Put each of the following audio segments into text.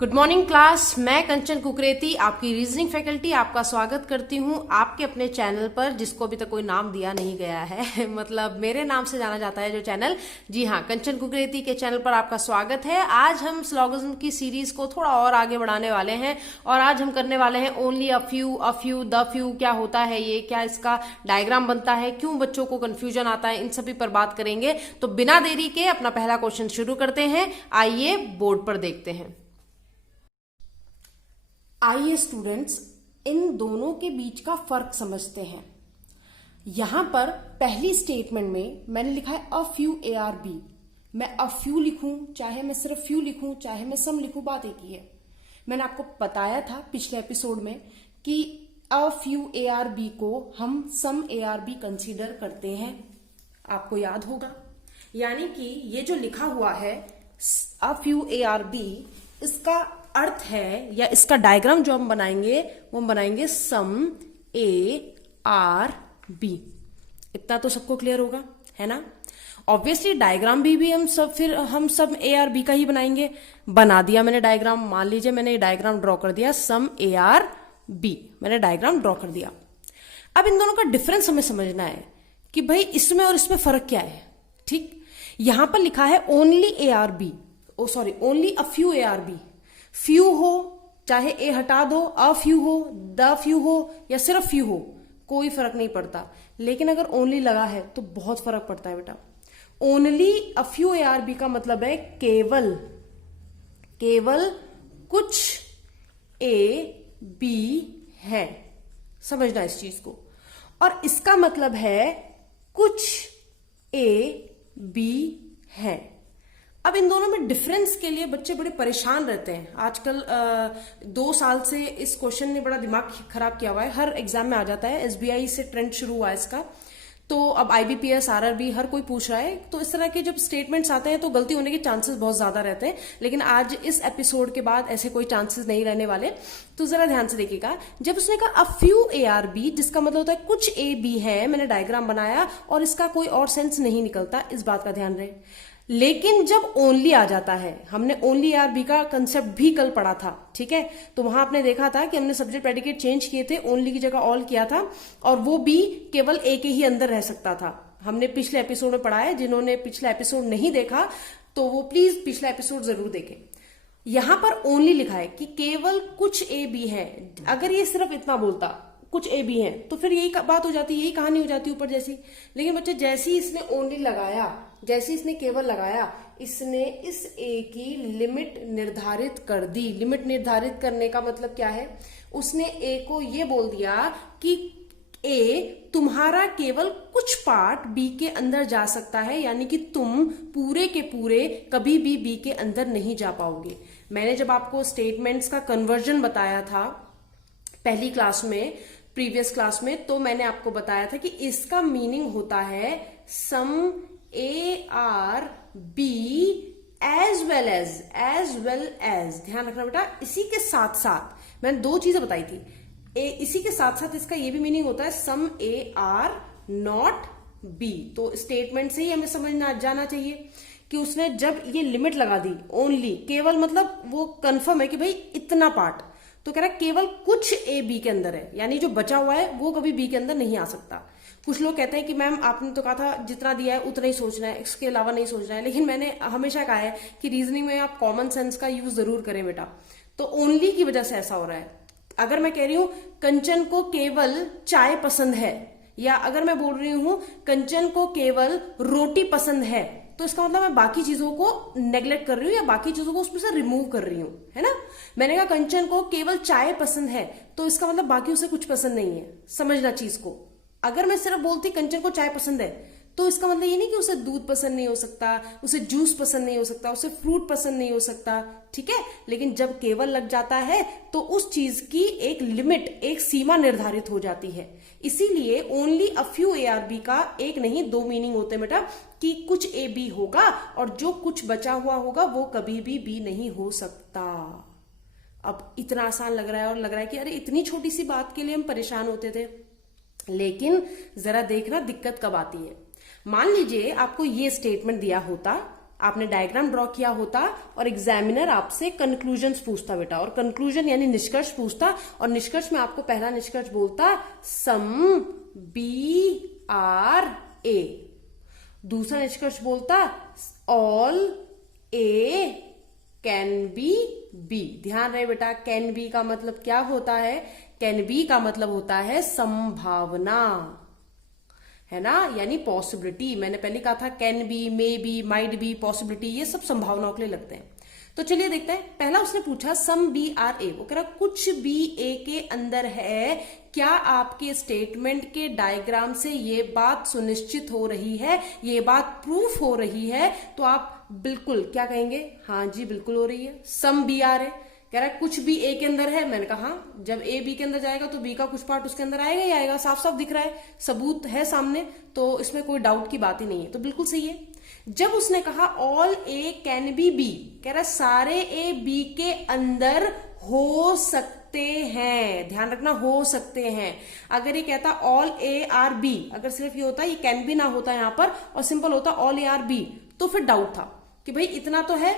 Good morning class. मैं कंचन कुकरेती आपकी reasoning faculty आपका स्वागत करती हूं आपके अपने चैनल पर, जिसको अभी तक कोई नाम दिया नहीं गया है मतलब मेरे नाम से जाना जाता है जो चैनल। जी हाँ, कंचन कुकरेती के चैनल पर आपका स्वागत है। आज हम स्लोगन की सीरीज को थोड़ा और आगे बढ़ाने वाले हैं और आज हम करने वाले हैं only a few the few. क्या होता है ये, क्या इसका डायग्राम बनता है, क्यों बच्चों को कंफ्यूजन आता है, इन सभी पर बात करेंगे। तो बिना देरी के अपना पहला क्वेश्चन शुरू करते हैं। आइए बोर्ड पर देखते हैं। आइए स्टूडेंट्स, इन दोनों के बीच का फर्क समझते हैं। यहां पर पहली स्टेटमेंट में मैंने लिखा है अ फ्यू ARB। मैं अ फ्यू लिखूं, चाहे मैं सिर्फ फ्यू लिखूं, चाहे मैं सम लिखूं, बात एक ही है। मैंने आपको बताया था पिछले एपिसोड में कि अ फ्यू ARB को हम सम ARB कंसीडर करते हैं, आपको याद होगा। यानी कि ये जो लिखा हुआ है अ फ्यू ARB, इसका अर्थ है या इसका डायग्राम जो हम बनाएंगे वो हम बनाएंगे सम ARB। इतना तो सबको क्लियर होगा, है ना। ऑब्वियसली डायग्राम भी हम सब ARB का ही बनाएंगे। बना दिया मैंने डायग्राम, मान लीजिए मैंने डायग्राम ड्रॉ कर दिया सम ARB, मैंने डायग्राम ड्रॉ कर दिया। अब इन दोनों का डिफरेंस हमें समझना है कि भाई इसमें और इसमें फर्क क्या है। ठीक, यहां पर लिखा है only ARB, only a few ARB। Few हो चाहे ए हटा दो, अ फ्यू हो, द फ्यू हो या सिर्फ फ्यू हो, कोई फर्क नहीं पड़ता। लेकिन अगर ओनली लगा है तो बहुत फर्क पड़ता है बेटा। ओनली अ फ्यू ARB का मतलब है केवल कुछ AB है, समझना इस चीज को। और इसका मतलब है कुछ AB है। अब इन दोनों में डिफरेंस के लिए बच्चे बड़े परेशान रहते हैं आजकल। 2 साल से इस क्वेश्चन ने बड़ा दिमाग खराब किया हुआ है, हर एग्जाम में आ जाता है। SBI से ट्रेंड शुरू हुआ है इसका, तो अब IBPS RRB हर कोई पूछ रहा है। तो इस तरह के जब स्टेटमेंट्स आते हैं तो गलती होने के चांसेस बहुत ज्यादा रहते हैं। लेकिन आज इस एपिसोड के बाद ऐसे कोई चांसेस नहीं रहने वाले, तो जरा ध्यान से देखिएगा। जब उसने कहा अ फ्यू ARB, जिसका मतलब होता है कुछ AB है, मैंने डायग्राम बनाया और इसका कोई और सेंस नहीं निकलता, इस बात का ध्यान रहे। लेकिन जब ओनली आ जाता है, हमने ओनली ARB का कंसेप्ट भी कल पढ़ा था, ठीक है। तो वहां आपने देखा था कि हमने सब्जेक्ट प्रेडिकेट चेंज किए थे, ओनली की जगह ऑल किया था, और वो भी केवल ए के ही अंदर रह सकता था। हमने पिछले एपिसोड में पढ़ा है, जिन्होंने पिछला एपिसोड नहीं देखा तो वो प्लीज पिछला एपिसोड जरूर देखें। यहां पर ओनली लिखा है कि केवल कुछ AB है। अगर ये सिर्फ इतना बोलता कुछ AB है तो फिर यही बात हो जाती, यही कहानी हो जाती ऊपर जैसी। लेकिन बच्चे जैसे ही इसने ओनली लगाया, जैसे इसने केवल लगाया, इसने इस A की लिमिट निर्धारित कर दी। लिमिट निर्धारित करने का मतलब क्या है, उसने A को ये बोल दिया कि A तुम्हारा केवल कुछ पार्ट B के अंदर जा सकता है, यानी कि तुम पूरे के पूरे कभी भी B के अंदर नहीं जा पाओगे। मैंने जब आपको स्टेटमेंट्स का कन्वर्जन बताया था पहली क्लास में, प्रीवियस क्लास में, तो मैंने आपको बताया था कि इसका मीनिंग होता है सम ARB एज वेल एज। ध्यान रखना बेटा, इसी के साथ साथ मैंने 2 चीजें बताई थी। इसी के साथ साथ इसका ये भी मीनिंग होता है सम AR नॉट B। तो स्टेटमेंट से ही हमें समझना जाना चाहिए कि उसने जब ये लिमिट लगा दी ओनली, केवल मतलब वो कंफर्म है कि भाई इतना पार्ट, तो कह रहा है केवल कुछ AB के अंदर है, यानी जो बचा हुआ है वो कभी B के अंदर नहीं आ सकता। कुछ लोग कहते हैं कि मैम आपने तो कहा था जितना दिया है उतना ही सोचना है, इसके अलावा नहीं सोचना है। लेकिन मैंने हमेशा कहा है कि रीजनिंग में आप कॉमन सेंस का यूज जरूर करें बेटा। तो ओनली की वजह से ऐसा हो रहा है। अगर मैं कह रही हूं कंचन को केवल चाय पसंद है, या अगर मैं बोल रही हूं कंचन को केवल रोटी पसंद है, तो इसका मतलब मैं बाकी चीजों को नेग्लेक्ट कर रही हूँ या बाकी चीजों को उसमें से रिमूव कर रही हूँ, है ना। मैंने कहा कंचन को केवल चाय पसंद है, तो इसका मतलब बाकी उसे कुछ पसंद नहीं है, समझना चीज को। अगर मैं सिर्फ बोलती कंचन को चाय पसंद है, तो इसका मतलब ये नहीं कि उसे दूध पसंद नहीं हो सकता, उसे जूस पसंद नहीं हो सकता, उसे फ्रूट पसंद नहीं हो सकता, ठीक है। लेकिन जब केवल लग जाता है तो उस चीज की एक लिमिट, एक सीमा निर्धारित हो जाती है। इसीलिए ओनली अ फ्यू ARB का एक नहीं 2 मीनिंग होते बेटा, कि कुछ AB होगा और जो कुछ बचा हुआ होगा वो कभी भी B नहीं हो सकता। अब इतना आसान लग रहा है और लग रहा है कि अरे इतनी छोटी सी बात के लिए हम परेशान होते थे, लेकिन जरा देखना दिक्कत कब आती है। मान लीजिए आपको ये स्टेटमेंट दिया होता आपने डायग्राम ड्रॉ किया होता और एग्जामिनर आपसे कंक्लूजन्स पूछता बेटा, और कंक्लूजन यानी निष्कर्ष पूछता, और निष्कर्ष में आपको पहला निष्कर्ष बोलता सम बी आर ए, दूसरा निष्कर्ष बोलता all A can be B. ध्यान रहे बेटा, कैन बी का मतलब क्या होता है? कैन बी का मतलब होता है संभावना, है ना, यानी पॉसिबिलिटी। मैंने पहले कहा था can be, may be, might be, possibility, ये सब संभावनाओं के लिए लगते हैं। तो चलिए देखते हैं। पहला उसने पूछा सम बी आर ए, वो कह रहा कुछ बी ए के अंदर है, क्या आपके स्टेटमेंट के डायग्राम से ये बात सुनिश्चित हो रही है, ये बात प्रूफ हो रही है? तो आप बिल्कुल क्या कहेंगे? हाँ जी बिल्कुल हो रही है। सम बी आर ए कह रहा है कुछ भी ए के अंदर है। मैंने कहा जब ए बी के अंदर जाएगा तो बी का कुछ पार्ट उसके अंदर आएगा ही आएगा, साफ साफ दिख रहा है, सबूत है सामने, तो इसमें कोई डाउट की बात ही नहीं है, तो बिल्कुल सही है। जब उसने कहा all A can be B, कह रहा सारे ए बी के अंदर हो सकते हैं, ध्यान रखना हो सकते हैं। अगर ये कहता ऑल ए आर बी, अगर सिर्फ ये होता, ये कैन बी ना होता यहां पर और सिंपल होता ऑल ए आर बी, तो फिर डाउट था कि भाई इतना तो है,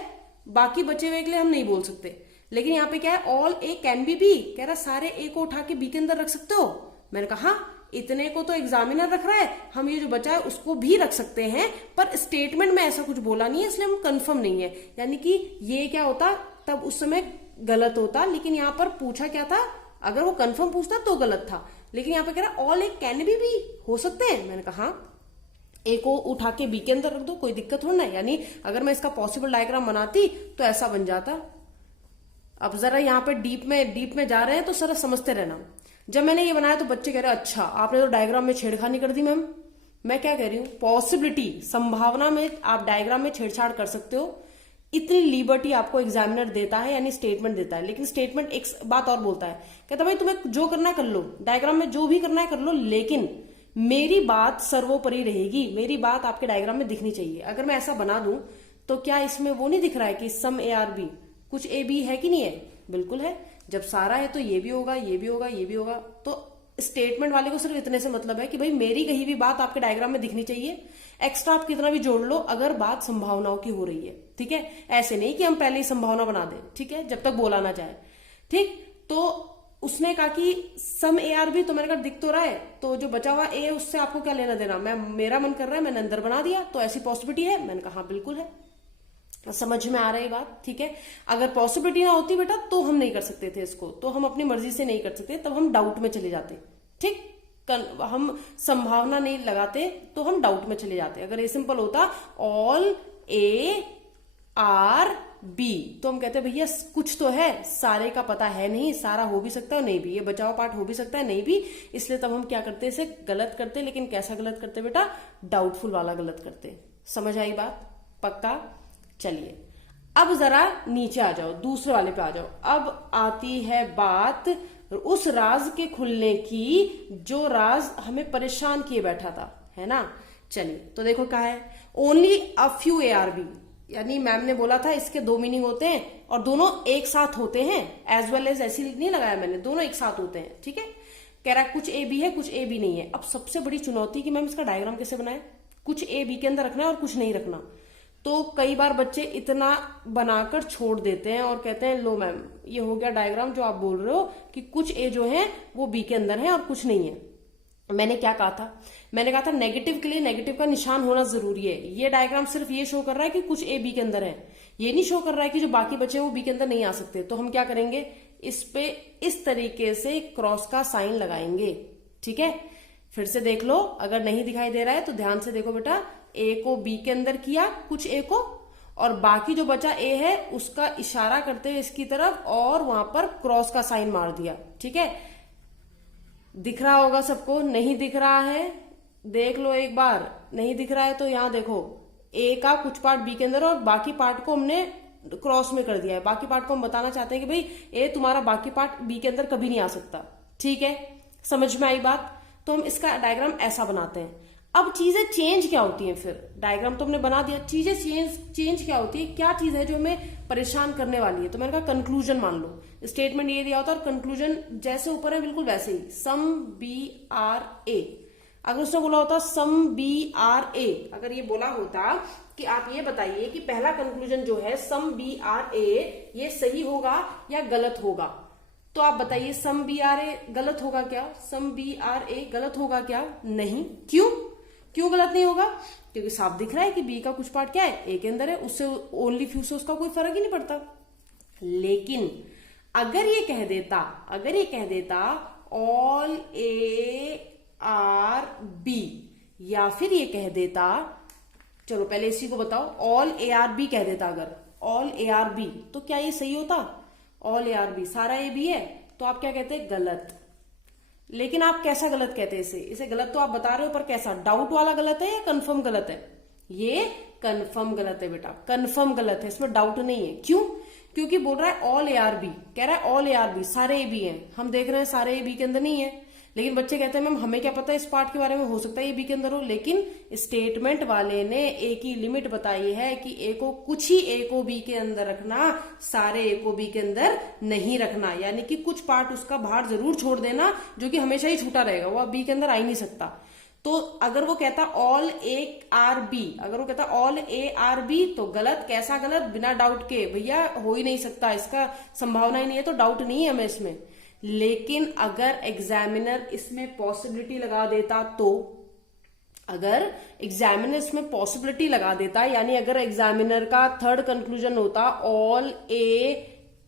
बाकी बचे हुए के लिए हम नहीं बोल सकते। लेकिन यहाँ पे क्या है? All A can be B, कह रहा सारे ए को उठा के बी के अंदर रख सकते हो। मैंने कहा इतने को तो एग्जामिनर रख रहा है, हम ये जो बचा है उसको भी रख सकते हैं, पर स्टेटमेंट में ऐसा कुछ बोला नहीं है, इसलिए हम कंफर्म नहीं है। यानी कि ये क्या होता तब उस समय गलत होता, लेकिन यहाँ पर पूछा क्या था? अगर वो कंफर्म पूछता तो गलत था, लेकिन यहाँ पे कह रहा all A can be B, हो सकते हैं। मैंने कहा ए को उठा के बी के अंदर रख दो, कोई दिक्कत हो ना, यानी अगर मैं इसका पॉसिबल डायग्राम बनाती तो ऐसा बन जाता। अब जरा यहाँ पे डीप में जा रहे हैं तो जरा समझते रहना। जब मैंने ये बनाया तो बच्चे कह रहे हैं अच्छा आपने तो डायग्राम में छेड़खानी कर दी मैम। मैं क्या कह रही हूँ? पॉसिबिलिटी, संभावना में आप डायग्राम में छेड़छाड़ कर सकते हो, इतनी लिबर्टी आपको एग्जामिनर देता है, यानी स्टेटमेंट देता है। लेकिन स्टेटमेंट एक बात और बोलता है, कहता भाई तुम्हें जो करना है कर लो, डायग्राम में जो भी करना है कर लो, लेकिन मेरी बात सर्वोपरि रहेगी, मेरी बात आपके डायग्राम में दिखनी चाहिए। अगर मैं ऐसा बना दूं तो क्या इसमें वो नहीं दिख रहा है कि सम ए आर बी, कुछ ए बी है कि नहीं है? बिल्कुल है। जब सारा है तो ये भी होगा, ये भी होगा, ये भी होगा। तो स्टेटमेंट वाले को सिर्फ इतने से मतलब है कि भाई मेरी कही भी बात आपके डायग्राम में दिखनी चाहिए, एक्स्ट्रा आप कितना भी जोड़ लो अगर बात संभावनाओं की हो रही है, ठीक है। ऐसे नहीं कि हम पहले ही संभावना बना दें, ठीक है, जब तक बोला ना जाए, ठीक। तो उसने कहा कि सम ए आर बी, तो मैंने कहा दिख तो रहा है, तो जो बचा हुआ ए उससे आपको क्या लेना देना? मेरा मन कर रहा है मैंने अंदर बना दिया, तो ऐसी पॉसिबिलिटी है? मैंने कहा हाँ बिल्कुल है। समझ में आ रही बात? ठीक है। अगर पॉसिबिलिटी ना होती बेटा तो हम नहीं कर सकते थे इसको, तो हम अपनी मर्जी से नहीं कर सकते, तब हम डाउट में चले जाते, ठीक। हम संभावना नहीं लगाते तो हम डाउट में चले जाते। अगर ये सिंपल होता ऑल ए आर बी, तो हम कहते भैया कुछ तो है, सारे का पता है नहीं, सारा हो भी सकता है नहीं भी, ये बचा हुआ पार्ट हो भी सकता है नहीं भी, इसलिए तब हम क्या करते, इसे गलत करते। लेकिन कैसा गलत करते बेटा? डाउटफुल वाला गलत करते। समझ आई बात? पक्का? चलिए अब जरा नीचे आ जाओ, दूसरे वाले पे आ जाओ। अब आती है बात उस राज के खुलने की जो राज हमें परेशान किए बैठा था, है ना। चलिए तो देखो क्या है, only a few A are B, यानी मैम ने बोला था इसके दो मीनिंग होते हैं और दोनों एक साथ होते हैं, एज वेल एज ऐसी नहीं लगाया मैंने, दोनों एक साथ होते हैं, ठीक है। कह रहा है कुछ ए बी है कुछ ए बी नहीं है। अब सबसे बड़ी चुनौती कि मैम इसका डायग्राम कैसे बनाए, कुछ ए बी के अंदर रखना है और कुछ नहीं रखना। तो कई बार बच्चे इतना बनाकर छोड़ देते हैं और कहते हैं लो मैम ये हो गया डायग्राम जो आप बोल रहे हो कि कुछ ए जो है वो बी के अंदर है और कुछ नहीं है। मैंने क्या कहा था? मैंने कहा था नेगेटिव के लिए नेगेटिव का निशान होना जरूरी है। ये डायग्राम सिर्फ ये शो कर रहा है कि कुछ ए बी के अंदर है, ये नहीं शो कर रहा है कि जो बाकी बचे वो बी के अंदर नहीं आ सकते। तो हम क्या करेंगे, इस पे इस तरीके से क्रॉस का साइन लगाएंगे, ठीक है। फिर से देख लो, अगर नहीं दिखाई दे रहा है तो ध्यान से देखो बेटा, ए को बी के अंदर किया कुछ ए को, और बाकी जो बचा ए है उसका इशारा करते हुए इसकी तरफ और वहां पर क्रॉस का साइन मार दिया, ठीक है। दिख रहा होगा सबको? नहीं दिख रहा है देख लो एक बार, नहीं दिख रहा है तो यहां देखो ए का कुछ पार्ट बी के अंदर और बाकी पार्ट को हमने क्रॉस में कर दिया है। बाकी पार्ट को हम बताना चाहते हैं कि भाई ए तुम्हारा बाकी पार्ट बी के अंदर कभी नहीं आ सकता, ठीक है। समझ में आई बात? तो हम इसका डायग्राम ऐसा बनाते हैं। अब चीजें चेंज क्या होती हैं? फिर डायग्राम तो हमने बना दिया, चीजें चेंज क्या होती है, क्या चीज है जो हमें परेशान करने वाली है? तो मैंने कहा कंक्लूजन मान लो, स्टेटमेंट ये दिया होता और कंक्लूजन जैसे ऊपर है बिल्कुल वैसे ही, सम बी आर ए। अगर उसने बोला होता सम बी आर ए, अगर ये बोला होता कि आप ये बताइए कि पहला कंक्लूजन जो है सम बी आर ए, ये सही होगा या गलत होगा, तो आप बताइए सम बी आर ए गलत होगा क्या? सम बी आर ए गलत होगा क्या? नहीं। क्यों? क्यों गलत नहीं होगा? क्योंकि साफ दिख रहा है कि बी का कुछ पार्ट क्या है, ए के अंदर है, उससे ओनली फ्यू से उसका कोई फर्क ही नहीं पड़ता। लेकिन अगर ये कह देता ऑल ए आर बी, या फिर ये कह देता, चलो पहले इसी को बताओ, ऑल ए आर बी कह देता, अगर ऑल ए आर बी, तो क्या ये सही होता? ऑल ए आर बी, सारा ए बी है, तो आप क्या कहते हैं? गलत। लेकिन आप कैसा गलत कहते हैं इसे गलत तो आप बता रहे हो, पर कैसा? डाउट वाला गलत है या कंफर्म गलत है? ये कंफर्म गलत है बेटा, कंफर्म गलत है, इसमें डाउट नहीं है। क्यों? क्योंकि बोल रहा है ऑल ए आर बी, कह रहा है ऑल ए आर बी, सारे ए बी हैं, हम देख रहे हैं सारे ए बी के अंदर नहीं है। लेकिन बच्चे कहते हैं मैम हमें क्या पता इस पार्ट के बारे में, हो सकता है ये बी के अंदर हो, लेकिन स्टेटमेंट वाले ने ए की लिमिट बताई है कि ए को कुछ ही ए को बी के अंदर रखना, सारे ए को बी के अंदर नहीं रखना, यानी कि कुछ पार्ट उसका बाहर जरूर छोड़ देना जो कि हमेशा ही छूटा रहेगा, वो अब बी के अंदर आ ही नहीं सकता। तो अगर वो कहता ऑल ए आर बी, अगर वो कहता ऑल ए आर बी, तो गलत। कैसा गलत? बिना डाउट के, भैया हो ही नहीं सकता, इसका संभावना ही नहीं है, तो डाउट नहीं है हमें इसमें। लेकिन अगर एग्जामिनर इसमें पॉसिबिलिटी लगा देता, तो अगर एग्जामिनर इसमें पॉसिबिलिटी लगा देता, यानी अगर एग्जामिनर का थर्ड कंक्लूजन होता all A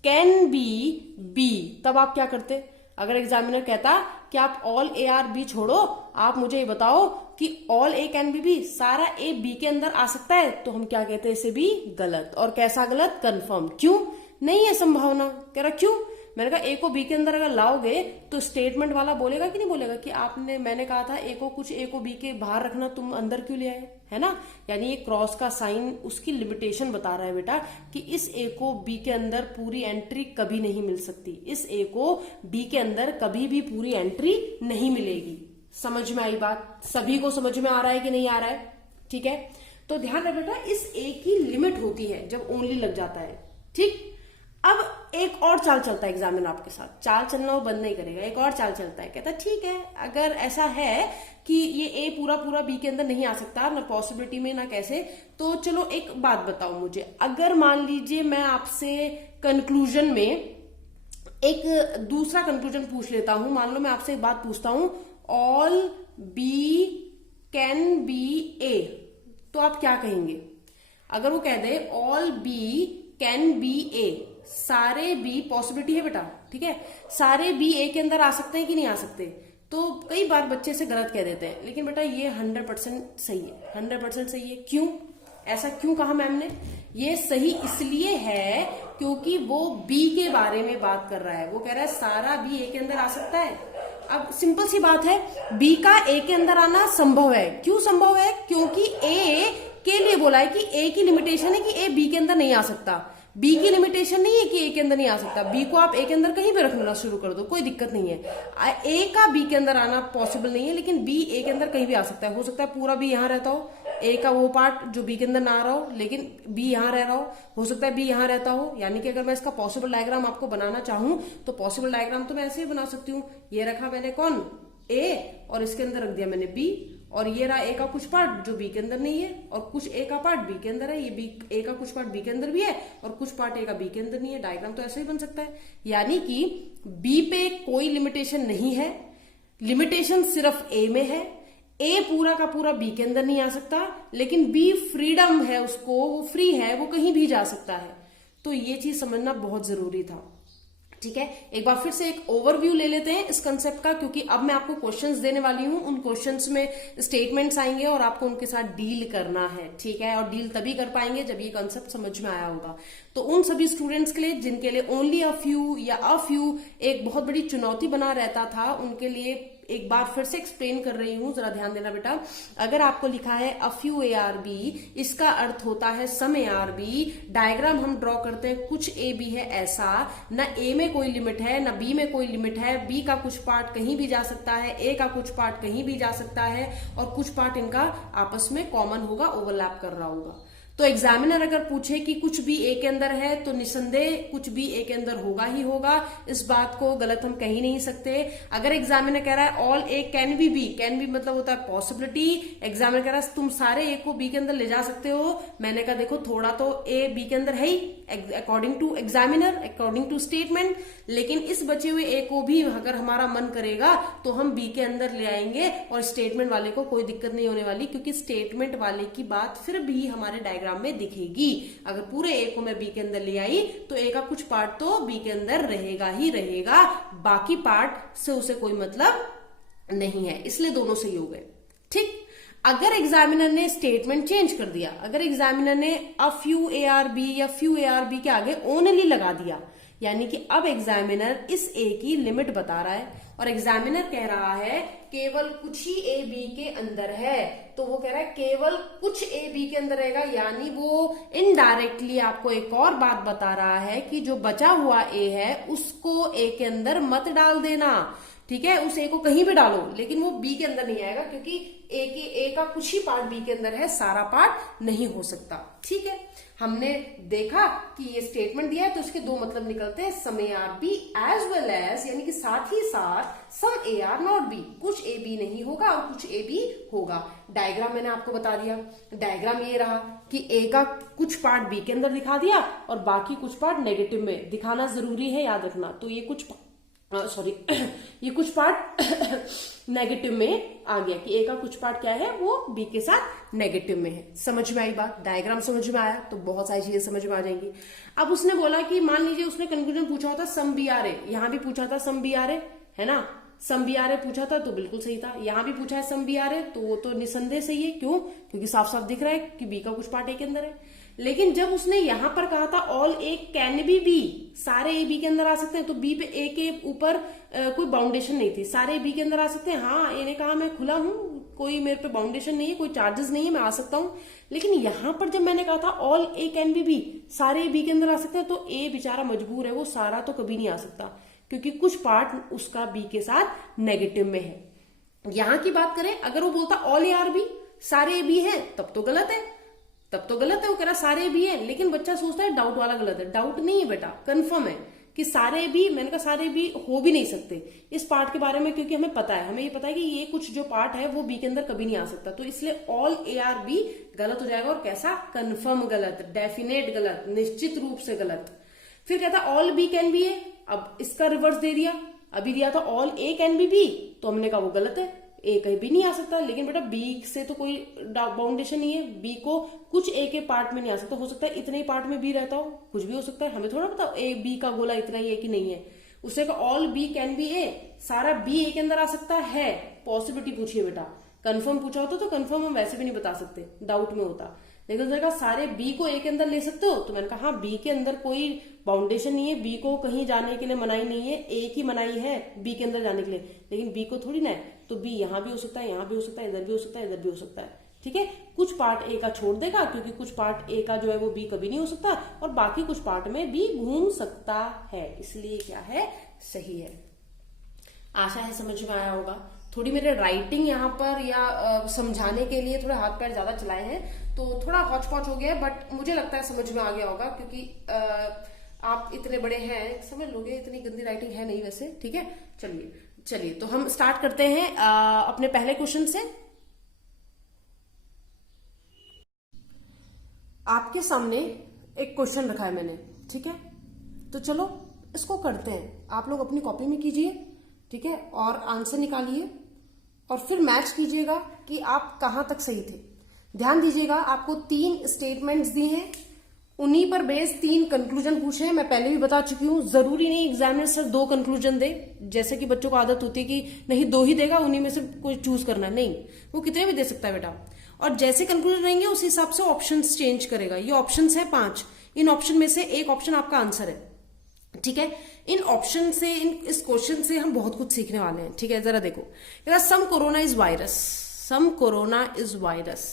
can be B, तब आप क्या करते? अगर एग्जामिनर कहता कि आप ऑल ए आर बी छोड़ो, आप मुझे ये बताओ कि all A can be B, सारा ए बी के अंदर आ सकता है, तो हम क्या कहते हैं? इसे भी गलत। और कैसा गलत? कंफर्म। क्यों? नहीं है संभावना। कह रहा क्यों? मैंने कहा ए को बी के अंदर अगर लाओगे तो स्टेटमेंट वाला बोलेगा कि नहीं बोलेगा कि मैंने कहा था ए को बी के बाहर रखना, तुम अंदर क्यों ले आए, है ना? यानी ये क्रॉस का साइन उसकी लिमिटेशन बता रहा है बेटा कि इस ए को बी के अंदर पूरी एंट्री कभी नहीं मिल सकती, इस ए को बी के अंदर कभी भी पूरी एंट्री नहीं मिलेगी। समझ में आई बात? सभी को समझ में आ रहा है कि नहीं आ रहा है? ठीक है, तो ध्यान रख बेटा, इस ए की लिमिट होती है जब ओनली लग जाता है। ठीक, अब एक और चाल चलता है एग्जामिनर आपके साथ, चाल चलना वो बंद नहीं करेगा, एक और चाल चलता है, कहता है ठीक है अगर ऐसा है कि ये ए पूरा पूरा बी के अंदर नहीं आ सकता, ना पॉसिबिलिटी में ना कैसे, तो चलो एक बात बताओ मुझे, अगर मान लीजिए मैं आपसे कंक्लूजन में एक दूसरा कंक्लूजन पूछ लेता हूं, मान लो मैं आपसे एक बात पूछता हूं all B can be A, तो आप क्या कहेंगे? अगर वो कह दे all B can be A, सारे बी पॉसिबिलिटी है बेटा, ठीक है, सारे बी ए के अंदर आ सकते हैं कि नहीं आ सकते, तो कई बार बच्चे से गलत कह देते हैं, लेकिन बेटा ये 100% सही है, 100% सही है। क्यों? ऐसा क्यों कहा मैम ने? ये सही इसलिए है क्योंकि वो बी के बारे में बात कर रहा है, वो कह रहा है सारा बी ए के अंदर आ सकता है। अब सिंपल सी बात है, बी का ए के अंदर आना संभव है। क्यों संभव है? क्योंकि ए के लिए बोला है कि ए की लिमिटेशन है कि ए बी के अंदर नहीं आ सकता, बी की लिमिटेशन नहीं है कि ए के अंदर नहीं आ सकता, बी को आप ए के अंदर कहीं भी रखना शुरू कर दो, कोई दिक्कत नहीं है। ए का बी के अंदर आना पॉसिबल नहीं है, लेकिन बी ए के अंदर कहीं भी आ सकता है। हो सकता है पूरा बी यहाँ रहता हो, ए का वो पार्ट जो बी के अंदर ना आ रहा हो, लेकिन बी यहाँ रह रहा हो सकता है बी यहाँ रहता हो। यानी कि अगर मैं इसका पॉसिबल डायग्राम आपको बनाना चाहूं तो पॉसिबल डायग्राम तो मैं ऐसे ही बना सकती हूँ, ये रखा मैंने कौन? ए, और इसके अंदर रख दिया मैंने बी, और ये रहा ए का कुछ पार्ट जो बी के अंदर नहीं है, और कुछ ए का पार्ट बी के अंदर है, ये बी ए का कुछ पार्ट बी के अंदर भी है और कुछ पार्ट ए का बी के अंदर नहीं है। डायग्राम तो ऐसे ही बन सकता है। यानी कि बी पे कोई लिमिटेशन नहीं है, लिमिटेशन सिर्फ ए में है। ए पूरा का पूरा बी के अंदर नहीं आ सकता, लेकिन बी फ्रीडम है, उसको वो फ्री है, वो कहीं भी जा सकता है। तो ये चीज समझना बहुत जरूरी था। ठीक है, एक बार फिर से एक ओवरव्यू ले लेते हैं इस कंसेप्ट का, क्योंकि अब मैं आपको क्वेश्चंस देने वाली हूं, उन क्वेश्चंस में स्टेटमेंट्स आएंगे और आपको उनके साथ डील करना है। ठीक है, और डील तभी कर पाएंगे जब ये कंसेप्ट समझ में आया होगा। तो उन सभी स्टूडेंट्स के लिए जिनके लिए ओनली अ फ्यू या अ फ्यू एक बहुत बड़ी चुनौती बना रहता था, उनके लिए एक बार फिर से एक्सप्लेन कर रही हूं, जरा ध्यान देना बेटा। अगर आपको लिखा है a few A are B, इसका अर्थ होता है some A are B. Diagram हम ड्रॉ करते हैं, कुछ ए बी है ऐसा, न ए में कोई लिमिट है न बी में कोई लिमिट है, बी का कुछ पार्ट कहीं भी जा सकता है, ए का कुछ पार्ट कहीं भी जा सकता है, और कुछ पार्ट इनका आपस में कॉमन होगा, ओवरलैप कर रहा होगा। तो एग्जामिनर अगर पूछे कि कुछ भी ए के अंदर है तो निसंदेह कुछ भी ए के अंदर होगा ही होगा, इस बात को गलत हम कह ही नहीं सकते। अगर एग्जामिनर कह रहा है all A can B, can B मतलब होता है पॉसिबिलिटी, एग्जामिनर कह रहा है तुम सारे ए को बी के अंदर ले जा सकते हो, मैंने कहा देखो थोड़ा तो ए बी के अंदर है ही according to examiner, according to statement, लेकिन इस बचे हुए ए को भी अगर हमारा मन करेगा तो हम बी के अंदर ले आएंगे और स्टेटमेंट वाले को कोई दिक्कत नहीं होने वाली, क्योंकि स्टेटमेंट वाले की बात फिर भी हमारे डायग्राम में दिखेगी। अगर पूरे ए को मैं बी के अंदर ले आई तो ए का कुछ पार्ट तो बी के अंदर रहेगा ही रहेगा, बाकी पार्ट से उसे कोई मतलब नहीं है, इसलिए दोनों सही हो गए। ठीक, अगर एग्जामिनर ने स्टेटमेंट चेंज कर दिया, अगर एग्जामिनर ने a few A are B या फ्यू ए आर बी के आगे ओनली लगा दिया, यानी कि अब एग्जामिनर इस ए की लिमिट बता रहा है और एग्जामिनर कह रहा है केवल कुछ ही ए बी के अंदर है, तो वो कह रहा है केवल कुछ ए बी के अंदर रहेगा, यानी वो इनडायरेक्टली आपको एक और बात बता रहा है कि जो बचा हुआ ए है उसको ए के अंदर मत डाल देना। ठीक है, उस ए को कहीं भी डालो लेकिन वो बी के अंदर नहीं आएगा, क्योंकि ए का कुछ ही पार्ट बी के अंदर है, सारा पार्ट नहीं हो सकता। ठीक है, हमने देखा कि ये स्टेटमेंट दिया है तो इसके दो मतलब निकलते हैं, some A are B as well as, यानी कि साथ ही साथ some A are not B, कुछ ए बी नहीं होगा और कुछ ए बी होगा। डायग्राम मैंने आपको बता दिया, डायग्राम ये रहा कि ए का कुछ पार्ट बी के अंदर दिखा दिया और बाकी कुछ पार्ट नेगेटिव में दिखाना जरूरी है, याद रखना। तो ये कुछ ये कुछ पार्ट नेगेटिव में आ गया कि ए का कुछ पार्ट क्या है वो बी के साथ नेगेटिव में है। समझ में आई बात, डायग्राम समझ में आया तो बहुत सारी चीजें समझ में आ जाएंगी। अब उसने बोला कि मान लीजिए उसने कंक्लूजन पूछा होता सम बी आर ए, यहां भी पूछा था सम बी आर ए, है ना, सम बी आर ए पूछा था तो बिल्कुल सही था, यहां भी पूछा है सम बी आर ए तो वो तो निसंदेह सही है। क्यों? क्योंकि साफ साफ दिख रहा है कि बी का कुछ पार्ट ए के अंदर है। लेकिन जब उसने यहां पर कहा था ऑल ए कैन बी, सारे ए बी के अंदर आ सकते हैं, तो बी पे ए के ऊपर कोई बाउंडेशन नहीं थी, सारे ए बी के अंदर आ सकते हैं। हाँ, ए ने कहा मैं खुला हूं, कोई मेरे पे बाउंडेशन नहीं है, कोई चार्जेस नहीं है, मैं आ सकता हूं। लेकिन यहां पर जब मैंने कहा था ऑल ए कैन बी, सारे ए बी के अंदर आ सकते हैं, तो ए बेचारा मजबूर है, वो सारा तो कभी नहीं आ सकता, क्योंकि कुछ पार्ट उसका बी के साथ नेगेटिव में है। यहां की बात करें, अगर वो बोलता ऑल ए आर बी, सारे ए बी है, तब तो गलत है, तब तो गलत है। वो कह रहा सारे भी है, लेकिन बच्चा सोचता है डाउट वाला गलत है। डाउट नहीं है बेटा, कंफर्म है कि सारे भी, मैंने कहा सारे भी हो भी नहीं सकते इस पार्ट के बारे में, क्योंकि हमें पता है, हमें ये पता है कि ये कुछ जो पार्ट है वो बी के अंदर कभी नहीं आ सकता, तो इसलिए ऑल ए आर बी गलत हो जाएगा। और कैसा? कंफर्म गलत, डेफिनेट गलत, निश्चित रूप से गलत। फिर कहता ऑल बी कैन बी ए, अब इसका रिवर्स दे दिया, अभी दिया था ऑल ए कैन बी, तो हमने कहा वो गलत है, ए कहीं भी नहीं आ सकता। लेकिन बेटा बी से तो कोई बाउंडेशन नहीं है, बी को कुछ ए के पार्ट में नहीं आ सकता, हो सकता है इतने ही पार्ट में बी रहता हो, कुछ भी हो सकता है, हमें थोड़ा पता ए बी का गोला इतना ही है कि नहीं है। उसने कहा ऑल बी कैन बी ए, सारा बी ए के अंदर आ सकता है, पॉसिबिलिटी पूछिए बेटा, कंफर्म पूछा होता तो कंफर्म हम वैसे भी नहीं बता सकते, डाउट में होता। लेकिन उसने कहा सारे बी को ए के अंदर ले सकते हो, तो मैंने कहा हाँ, बी के अंदर कोई बाउंडेशन नहीं है, बी को कहीं जाने के लिए मनाही नहीं है, ए की मनाही है बी के अंदर जाने के लिए, लेकिन बी को थोड़ी ना है, तो बी यहां भी हो सकता है, यहां भी हो सकता है, इधर भी हो सकता है, इधर भी हो सकता है। ठीक है, कुछ पार्ट ए का छोड़ देगा, क्योंकि कुछ पार्ट ए का जो है वो बी कभी नहीं हो सकता, और बाकी कुछ पार्ट में बी घूम सकता है, इसलिए क्या है, सही है। आशा है समझ में आया होगा। थोड़ी मेरे राइटिंग यहाँ पर या समझाने के लिए थोड़ा हाथ पैर ज्यादा चलाए हैं, तो थोड़ा हौच पौच हो गया है, बट मुझे लगता है समझ में आ गया होगा, क्योंकि आप इतने बड़े हैं, समझ लोगे, इतनी गंदी राइटिंग है नहीं वैसे। ठीक है, चलिए तो हम स्टार्ट करते हैं अपने पहले क्वेश्चन से। आपके सामने एक क्वेश्चन रखा है मैंने, ठीक है, तो चलो इसको करते हैं। आप लोग अपनी कॉपी में कीजिए, ठीक है, और आंसर निकालिए और फिर मैच कीजिएगा कि आप कहां तक सही थे। ध्यान दीजिएगा, आपको 3 स्टेटमेंट्स दिए हैं, उन्हीं पर बेस 3 कंक्लूजन पूछे हैं। मैं पहले भी बता चुकी हूं, जरूरी नहीं एग्जामिनर सिर्फ 2 कंक्लूजन दे, जैसे कि बच्चों को आदत होती है कि नहीं 2 ही देगा, उन्हीं में से कोई चूज करना, नहीं, वो कितने भी दे सकता है बेटा। और जैसे कंक्लूजन रहेंगे उस हिसाब से ऑप्शंस चेंज करेगा। ये ऑप्शंस है 5, इन ऑप्शन में से एक ऑप्शन आपका आंसर है। ठीक है, इन ऑप्शन से, इस क्वेश्चन से हम बहुत कुछ सीखने वाले हैं। ठीक है, जरा देखो, some corona is virus, some corona is virus.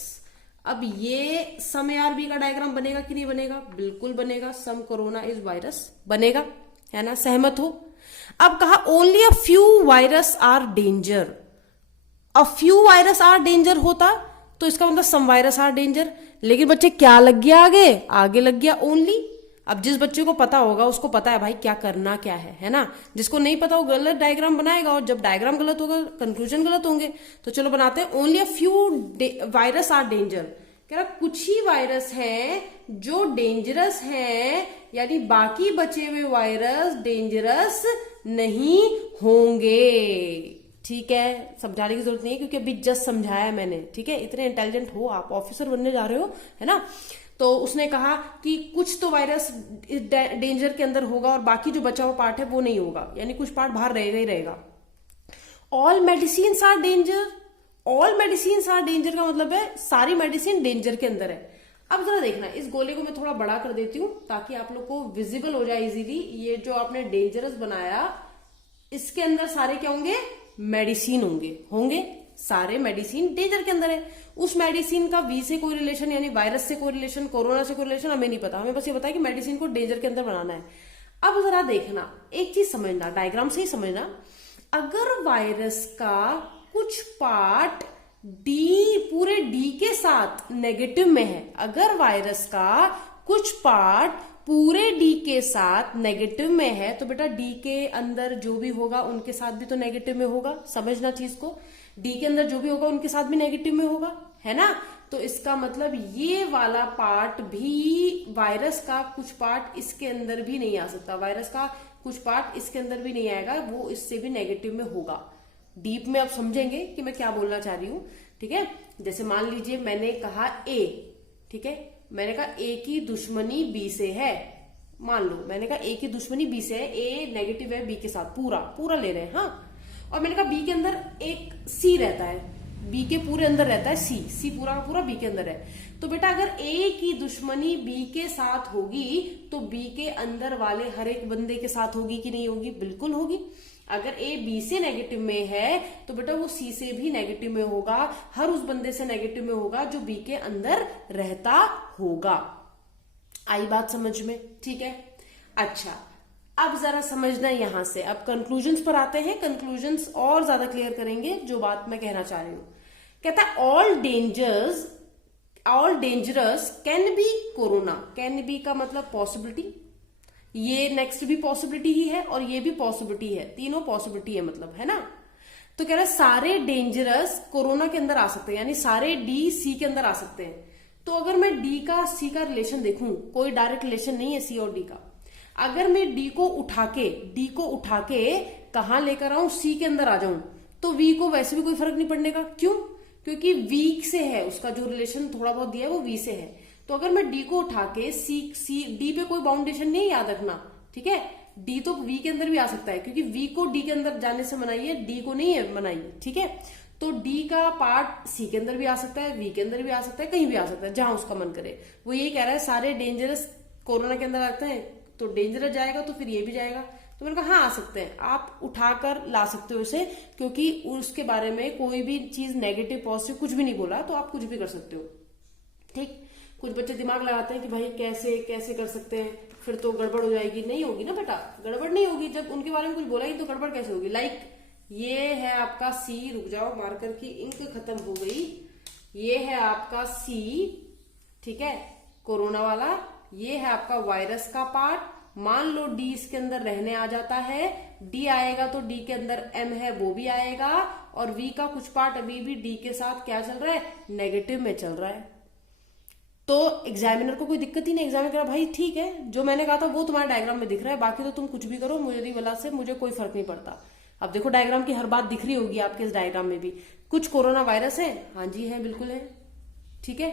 अब ये सम ए आर बी का डायग्राम बनेगा कि नहीं बनेगा? बिल्कुल बनेगा, सम कोरोना इज वायरस बनेगा, है ना, सहमत हो? अब कहा only a few virus are danger, a few virus are danger होता तो इसका मतलब सम वायरस आर डेंजर। लेकिन बच्चे क्या लग गया, आगे लग गया ओनली। अब जिस बच्चे को पता होगा उसको पता है भाई क्या करना क्या है ना। जिसको नहीं पता वो गलत डायग्राम बनाएगा, और जब डायग्राम गलत होगा कंक्लूजन गलत होंगे। तो चलो बनाते हैं। Only a few virus are danger, कह रहा कुछ ही वायरस हैं जो डेंजरस हैं, यानी बाकी बचे हुए वायरस डेंजरस नहीं होंगे। ठीक है, समझाने की जरूरत नहीं है क्योंकि अभी जस्ट समझाया मैंने। ठीक है, इतने इंटेलिजेंट हो आप, ऑफिसर बनने जा रहे हो, है ना। तो उसने कहा कि कुछ तो वायरस डेंजर के अंदर होगा और बाकी जो बचा हुआ पार्ट है वो नहीं होगा, यानी कुछ पार्ट बाहर रहेगा ही रहेगा। All medicine are danger, all medicine are danger का मतलब है सारी मेडिसिन डेंजर के अंदर है। अब जरा देखना, इस गोले को मैं थोड़ा बड़ा कर देती हूं ताकि आप लोग को विजिबल हो जाए इजीली। ये जो आपने डेंजरस बनाया, इसके अंदर सारे क्या होंगे, मेडिसिन होंगे सारे मेडिसिन डेंजर के अंदर है। उस मेडिसिन का वी से कोई रिलेशन, यानी वायरस से कोई रिलेशन, कोरोना से कोई रिलेशन हमें नहीं पता। हमें बस ये पता है कि मेडिसिन को डेंजर के अंदर बनाना है। अब जरा देखना, एक चीज समझना, डायग्राम से ही समझना। अगर वायरस का कुछ पार्ट पूरे डी के साथ नेगेटिव में है, अगर वायरस का कुछ पार्ट पूरे डी के साथ नेगेटिव में है, तो बेटा डी के अंदर जो भी होगा उनके साथ भी तो नेगेटिव में होगा। समझना चीज को, डी के अंदर जो भी होगा उनके साथ भी नेगेटिव में होगा, है ना। तो इसका मतलब ये वाला पार्ट भी, वायरस का कुछ पार्ट इसके अंदर भी नहीं आ सकता, वायरस का कुछ पार्ट इसके अंदर भी नहीं आएगा, वो इससे भी नेगेटिव में होगा। डीप में आप समझेंगे कि मैं क्या बोलना चाह रही हूं। ठीक है, जैसे मान लीजिए मैंने कहा ए, ठीक है, मैंने कहा ए की दुश्मनी बी से है। मान लो मैंने कहा ए की दुश्मनी बी से है, ए नेगेटिव है बी के साथ, पूरा ले रहे हैं, हाँ। और मैंने कहा बी के अंदर एक सी रहता है, बी के पूरे अंदर रहता है सी पूरा का पूरा बी के अंदर है। तो बेटा अगर ए की दुश्मनी बी के साथ होगी तो बी के अंदर वाले हर एक बंदे के साथ होगी कि नहीं होगी, बिल्कुल होगी। अगर ए बी से नेगेटिव में है तो बेटा वो सी से भी नेगेटिव में होगा, हर उस बंदे से नेगेटिव में होगा जो बी के अंदर रहता होगा। आई बात समझ में, ठीक है। अच्छा, अब जरा समझना यहां से, अब कंक्लूजन्स पर आते हैं। कंक्लूजन्स और ज्यादा क्लियर करेंगे जो बात मैं कहना चाह रही हूं। कहता है all dangerous can be corona. Can be का मतलब पॉसिबिलिटी, ये नेक्स्ट भी पॉसिबिलिटी ही है और ये भी पॉसिबिलिटी है, तीनों पॉसिबिलिटी है मतलब, है ना। तो कह रहा है सारे डेंजरस कोरोना के अंदर आ सकते हैं, यानी सारे डी सी के अंदर आ सकते हैं। तो अगर मैं डी का सी का रिलेशन देखूं, कोई डायरेक्ट रिलेशन नहीं है सी और डी का। अगर मैं डी को उठा के कहां लेकर आऊं, सी के अंदर आ जाऊं, तो वी को वैसे भी कोई फर्क नहीं पड़ने का। क्यों? क्योंकि वी से है, उसका जो रिलेशन थोड़ा बहुत दिया है वो वी से है। तो अगर मैं डी को उठा के सी डी पे कोई बाउंडेशन नहीं, याद रखना, ठीक है। डी तो वी के अंदर भी आ सकता है, क्योंकि वी को डी के अंदर जाने से मनाई है, डी को नहीं है मनाई, ठीक है। तो डी का पार्ट सी के अंदर भी आ सकता है, वी के अंदर भी आ सकता है, कहीं भी आ सकता है, जहां उसका मन करे। वो ये कह रहा है सारे डेंजरस कोरोना के अंदर आते हैं, तो डेंजरस जाएगा तो फिर ये भी जाएगा। तो मैंने कहा हाँ आ सकते हैं, आप उठाकर ला सकते हो इसे, क्योंकि उसके बारे में कोई भी चीज नेगेटिव पॉजिटिव कुछ भी नहीं बोला, तो आप कुछ भी कर सकते हो, ठीक। कुछ बच्चे दिमाग लगाते हैं कि भाई कैसे कैसे कर सकते हैं, फिर तो गड़बड़ हो जाएगी। नहीं होगी ना बेटा, गड़बड़ नहीं होगी, जब उनके बारे में कुछ बोला ही तो गड़बड़ कैसे होगी। लाइक ये है आपका सी, रुक जाओ मार्कर की इंक खत्म हो गई, ये है आपका सी, ठीक है, कोरोना वाला। ये है आपका वायरस का पार्ट। मान लो डी इसके अंदर रहने आ जाता है, डी आएगा तो डी के अंदर एम है वो भी आएगा, और वी का कुछ पार्ट अभी भी डी के साथ क्या चल रहा है, नेगेटिव में चल रहा है। तो एग्जामिनर को कोई दिक्कत ही नहीं, एग्जामिनर कह रहा भाई ठीक है, जो मैंने कहा था वो तुम्हारे डायग्राम में दिख रहा है, बाकी तो तुम कुछ भी करो, मुझे वाला से मुझे कोई फर्क नहीं पड़ता। अब देखो डायग्राम की हर बात दिख रही होगी आपके इस डायग्राम में भी। कुछ कोरोना वायरस है, हाँ जी है, बिल्कुल है, ठीक है।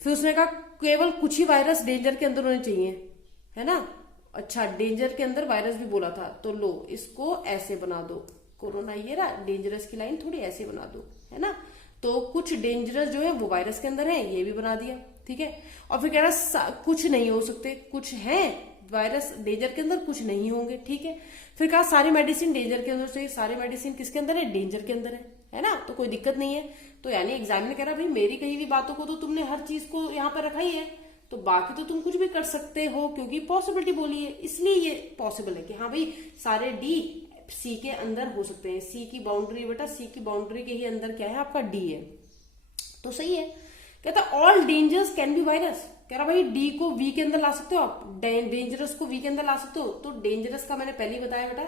फिर उसने कहा केवल कुछ ही वायरस डेंजर के अंदर होने चाहिए, है ना। अच्छा, डेंजर के अंदर वायरस भी बोला था, तो लो इसको ऐसे बना दो, कोरोना ये रहा, डेंजरस की लाइन थोड़ी ऐसे बना दो, है ना। तो कुछ डेंजरस जो है वो वायरस के अंदर है, ये भी बना दिया, ठीक है। और फिर कह रहा कुछ नहीं हो सकते, कुछ है वायरस डेंजर के अंदर, कुछ नहीं होंगे, ठीक है। फिर कहा सारी मेडिसिन डेंजर के अंदर से, सारी मेडिसिन किसके अंदर है, डेंजर के अंदर है ना, तो कोई दिक्कत नहीं है। तो यानी एग्जामिनर कह रहा भाई मेरी कही हुई बातों को तो तुमने हर चीज को यहाँ पर रखा ही है, तो बाकी तो तुम कुछ भी कर सकते हो, क्योंकि पॉसिबिलिटी बोली है, इसलिए ये पॉसिबल है कि हाँ भाई सारे डी सी के अंदर हो सकते हैं। सी की बाउंड्री बेटा, सी की बाउंड्री के ही अंदर क्या है आपका डी है, तो सही है। कहता all dangers can be virus. कह रहा भाई डी को वी के अंदर ला सकते हो आप, डेंजरस को वी के अंदर ला सकते हो। तो डेंजरस का मैंने पहले ही बताया बेटा,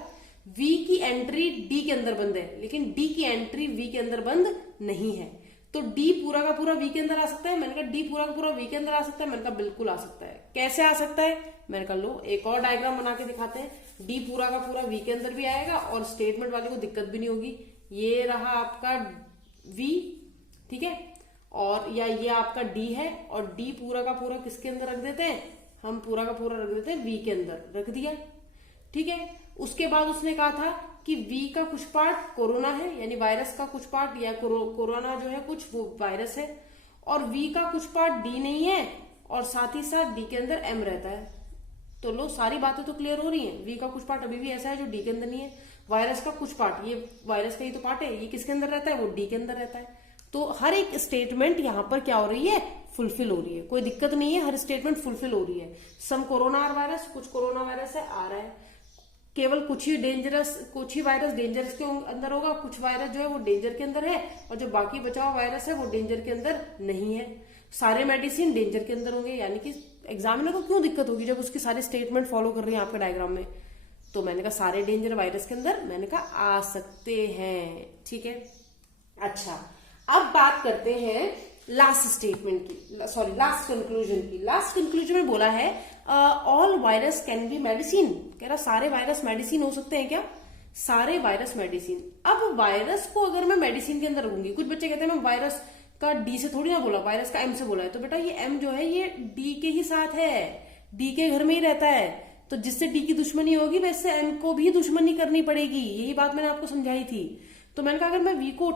वी की एंट्री डी के अंदर बंद है, लेकिन डी की एंट्री वी के अंदर बंद नहीं है। तो डी पूरा का पूरा वी के अंदर आ सकता है। मैंने कहा डी पूरा का पूरा वी के अंदर आ सकता है। मैंने कहा बिल्कुल आ सकता है। कैसे आ सकता है? मैंने कहा लो एक और डायग्राम बना के दिखाते हैं। डी पूरा का पूरा वी के अंदर भी आएगा और स्टेटमेंट वाले को दिक्कत भी नहीं होगी। ये रहा आपका वी, ठीक है, और या ये आपका डी है, और डी पूरा का पूरा किसके अंदर रख देते हैं? हम पूरा का पूरा रख देते हैं वी के अंदर, रख दिया, ठीक है। उसके बाद उसने कहा था कि वी का कुछ पार्ट कोरोना है, यानी वायरस का कुछ पार्ट, या कोरोना जो है कुछ वो वायरस है, और वी का कुछ पार्ट डी नहीं है, और साथ ही साथ डी के अंदर एम रहता है। तो लो सारी बातें तो क्लियर हो रही हैं। वी का कुछ पार्ट अभी भी ऐसा है जो डी के अंदर नहीं है। वायरस का कुछ पार्ट, ये वायरस का ही तो पार्ट है, ये किसके अंदर रहता है? वो डी के अंदर रहता है। तो हर एक स्टेटमेंट यहां पर क्या हो रही है? फुलफिल हो रही है, कोई दिक्कत नहीं है, हर स्टेटमेंट फुलफिल हो रही है। सम कोरोना आर वायरस, कुछ कोरोना वायरस है आ रहा है, केवल कुछ ही वायरस डेंजरस के अंदर होगा, कुछ वायरस जो है वो डेंजर के अंदर है, और जो बाकी बचा हुआ वायरस है वो डेंजर के अंदर नहीं है। सारे मेडिसिन डेंजर के अंदर होंगे, यानी कि एग्जामिनर को क्यों दिक्कत होगी जब उसकी सारे स्टेटमेंट फॉलो कर रही है आपके डायग्राम में। तो मैंने कहा सारे डेंजर वायरस के अंदर, मैंने कहा आ सकते हैं, ठीक है। अच्छा, अब बात करते हैं लास्ट स्टेटमेंट की, सॉरी लास्ट कंक्लूजन की। लास्ट कंक्लूजन में बोला है all virus can be medicine. कह रहा सारे वायरस मेडिसिन हो सकते हैं क्या? सारे वायरस मेडिसिन। अब वायरस को अगर मैं मेडिसिन के अंदर रखूंगी, कुछ बच्चे कहते हैं मैं वायरस का डी से थोड़ी ना बोला, वायरस का एम से बोला है। तो बेटा ये एम जो है ये डी के ही साथ है, डी के घर में ही रहता है। तो जिससे डी की दुश्मनी होगी वैसे एम को भी दुश्मनी करनी पड़ेगी, यही बात मैंने आपको समझाई थी। तो मैंने कहा अगर मैं वी को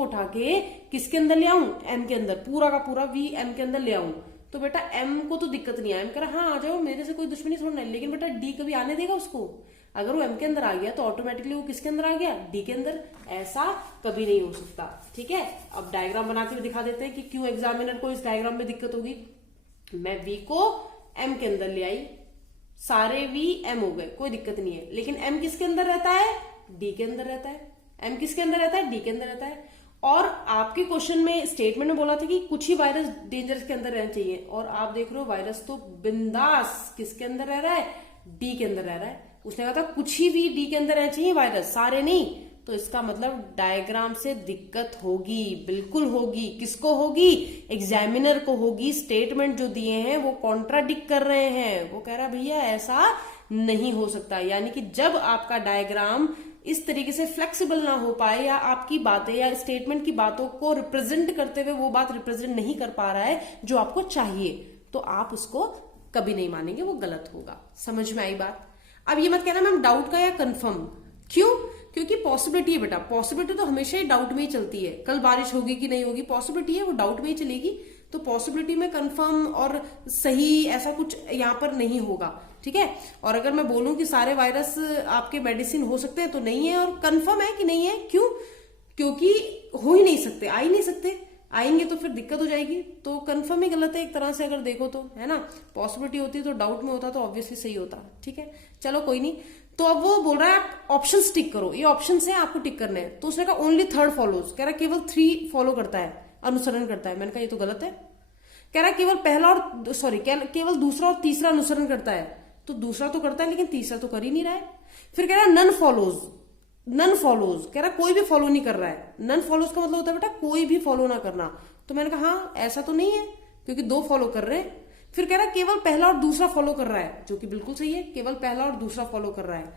उठा के किसके अंदर ले आऊं? एम के अंदर, पूरा का पूरा वी एम के अंदर ले आऊं, तो बेटा एम को तो दिक्कत नहीं है। एम कह रहा हाँ आ जाओ, मेरे से कोई दुश्मनी थोड़ा नहीं, लेकिन बेटा डी कभी आने देगा उसको? अगर वो एम के अंदर आ गया तो ऑटोमेटिकली वो किसके अंदर आ गया? डी के अंदर। ऐसा कभी नहीं हो सकता, ठीक है। अब डायग्राम बना के दिखा देते हैं कि क्यों एग्जामिनर को इस डायग्राम में दिक्कत होगी। मैं वी को एम के अंदर ले आई, सारे वी एम हो गए, कोई दिक्कत नहीं है, लेकिन एम किसके अंदर रहता है? डी के अंदर रहता है। एम किसके अंदर रहता है? डी के अंदर रहता है। और आपके क्वेश्चन में स्टेटमेंट में बोला था कि कुछ ही वायरस डेंजरस के अंदर रहना चाहिए, और आप देख रहे हो वायरस तो बिंदास किसके अंदर रह रहा है? डी के अंदर रह रहा है। उसने कहा था कुछ ही भी डी के अंदर रहना चाहिए वायरस, सारे नहीं। तो इसका मतलब डायग्राम से दिक्कत होगी, बिल्कुल होगी। किसको होगी? एग्जामिनर को होगी। स्टेटमेंट जो दिए हैं वो कॉन्ट्राडिक्ट कर रहे हैं, वो कह रहा भैया ऐसा नहीं हो सकता। यानी कि जब आपका डायग्राम इस तरीके से फ्लेक्सिबल ना हो पाए, या आपकी बातें या स्टेटमेंट की बातों को रिप्रेजेंट करते हुए वो बात रिप्रेजेंट नहीं कर पा रहा है जो आपको चाहिए, तो आप उसको कभी नहीं मानेंगे, वो गलत होगा। समझ में आई बात? अब ये मत कहना मैम डाउट का या कंफर्म, क्यों? क्योंकि पॉसिबिलिटी है बेटा, पॉसिबिलिटी तो हमेशा ही डाउट में ही चलती है। कल बारिश होगी कि नहीं होगी, पॉसिबिलिटी है, वो डाउट में ही चलेगी। तो पॉसिबिलिटी में कंफर्म और सही ऐसा कुछ यहां पर नहीं होगा, ठीक है। और अगर मैं बोलूं कि सारे वायरस आपके मेडिसिन हो सकते हैं तो नहीं है, और कंफर्म है कि नहीं है, क्यों? क्योंकि हो ही नहीं सकते, आ ही नहीं सकते, आएंगे तो फिर दिक्कत हो जाएगी। तो कंफर्म ही गलत है एक तरह से अगर देखो तो, है ना। पॉसिबिलिटी होती तो डाउट में होता तो ऑब्वियसली सही होता, ठीक है। चलो कोई नहीं। तो अब वो बोल रहा है आप ऑप्शन टिक करो, ये ऑप्शन है आपको टिक करने हैं। तो उसने कहा ओनली थर्ड फॉलोज, कह रहा केवल 3 फॉलो करता है, अनुसरण करता है। मैंने कहा ये तो गलत है। कह रहा केवल पहला और केवल दूसरा और तीसरा अनुसरण करता है। तो दूसरा तो करता है लेकिन तीसरा तो कर ही नहीं रहा है। फिर कह रहा नन फॉलोज, कह रहा कोई भी फॉलो नहीं कर रहा है। नन फॉलोज का मतलब होता है बेटा कोई भी फॉलो ना करना। तो मैंने कहा हाँ ऐसा तो नहीं है, क्योंकि 2 फॉलो कर रहे हैं। फिर कह रहा केवल पहला और दूसरा फॉलो कर रहा है, जो कि बिल्कुल सही है, केवल पहला और दूसरा फॉलो कर रहा है।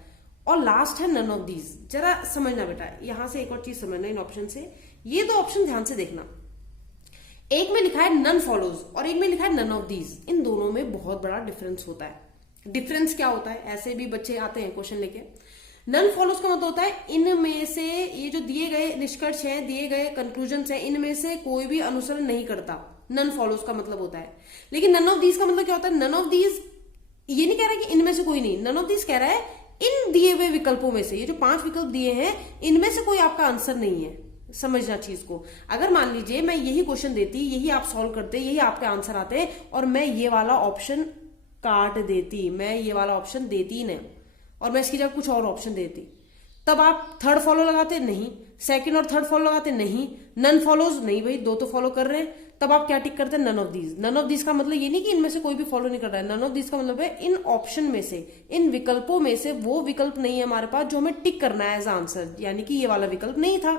और लास्ट है नन ऑफ दीज। जरा समझना बेटा, यहां से एक और चीज समझना इन ऑप्शन से। ये 2 ऑप्शन ध्यान से देखना, एक में लिखा है नन फॉलोज और एक में लिखा है नन ऑफ दीज। इन दोनों में बहुत बड़ा डिफरेंस होता है। डिफरेंस क्या होता है? ऐसे भी बच्चे आते हैं क्वेश्चन लेके। नन फॉलोज का मतलब होता है इनमें से, ये जो दिए गए निष्कर्ष हैं, दिए गए कंक्लूजन है, इनमें से कोई भी अनुसरण नहीं करता। नन फॉलोज का मतलब होता है। लेकिन नन ऑफ दीज का मतलब क्या होता है? नन ऑफ दीज ये नहीं कह रहा कि इनमें से कोई नहीं, नन ऑफ दीज कह रहा है इन दिए हुए विकल्पों में से, ये जो 5 विकल्प दिए हैं, इनमें से कोई आपका आंसर नहीं है। समझना चीज को। अगर मान लीजिए मैं यही क्वेश्चन देती, यही आप सॉल्व करते, यही आपके आंसर आते, और मैं ये वाला ऑप्शन काट देती, मैं ये वाला ऑप्शन देती ही नहीं, और मैं इसकी जगह कुछ और ऑप्शन देती, तब आप थर्ड फॉलो लगाते? नहीं। सेकंड और थर्ड फॉलो लगाते? नहीं। None follows? नहीं भाई, 2 तो फॉलो कर रहे हैं। तब आप क्या टिक करते हैं, none of these. None of these का मतलब ये नहीं कि इनमें से कोई भी फॉलो नहीं कर रहा है, नन ऑफ दीज का मतलब है इन ऑप्शन में से, इन विकल्पों में से वो विकल्प नहीं है हमारे पास जो हमें टिक करना है एज आंसर, यानी कि ये वाला विकल्प नहीं था,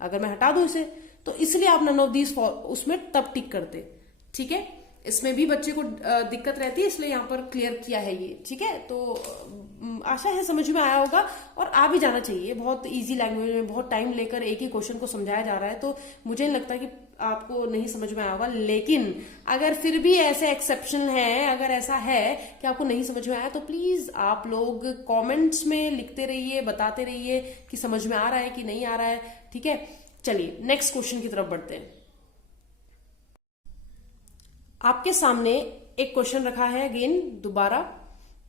अगर मैं हटा दूं इसे, तो इसलिए आप नन ऑफ दीज उसमें तब टिक करते। ठीक है, इसमें भी बच्चे को दिक्कत रहती है, इसलिए यहाँ पर क्लियर किया है ये। ठीक है, तो आशा है समझ में आया होगा, और आ भी जाना चाहिए। बहुत इजी लैंग्वेज में बहुत टाइम लेकर एक ही क्वेश्चन को समझाया जा रहा है, तो मुझे नहीं लगता कि आपको नहीं समझ में आया होगा। लेकिन अगर फिर भी ऐसे एक्सेप्शन है, अगर ऐसा है कि आपको नहीं समझ में आया, तो प्लीज आप लोग कमेंट्स में लिखते रहिए, बताते रहिए कि समझ में आ रहा है कि नहीं आ रहा है। ठीक है, चलिए नेक्स्ट क्वेश्चन की तरफ बढ़ते हैं। आपके सामने एक क्वेश्चन रखा है, अगेन दोबारा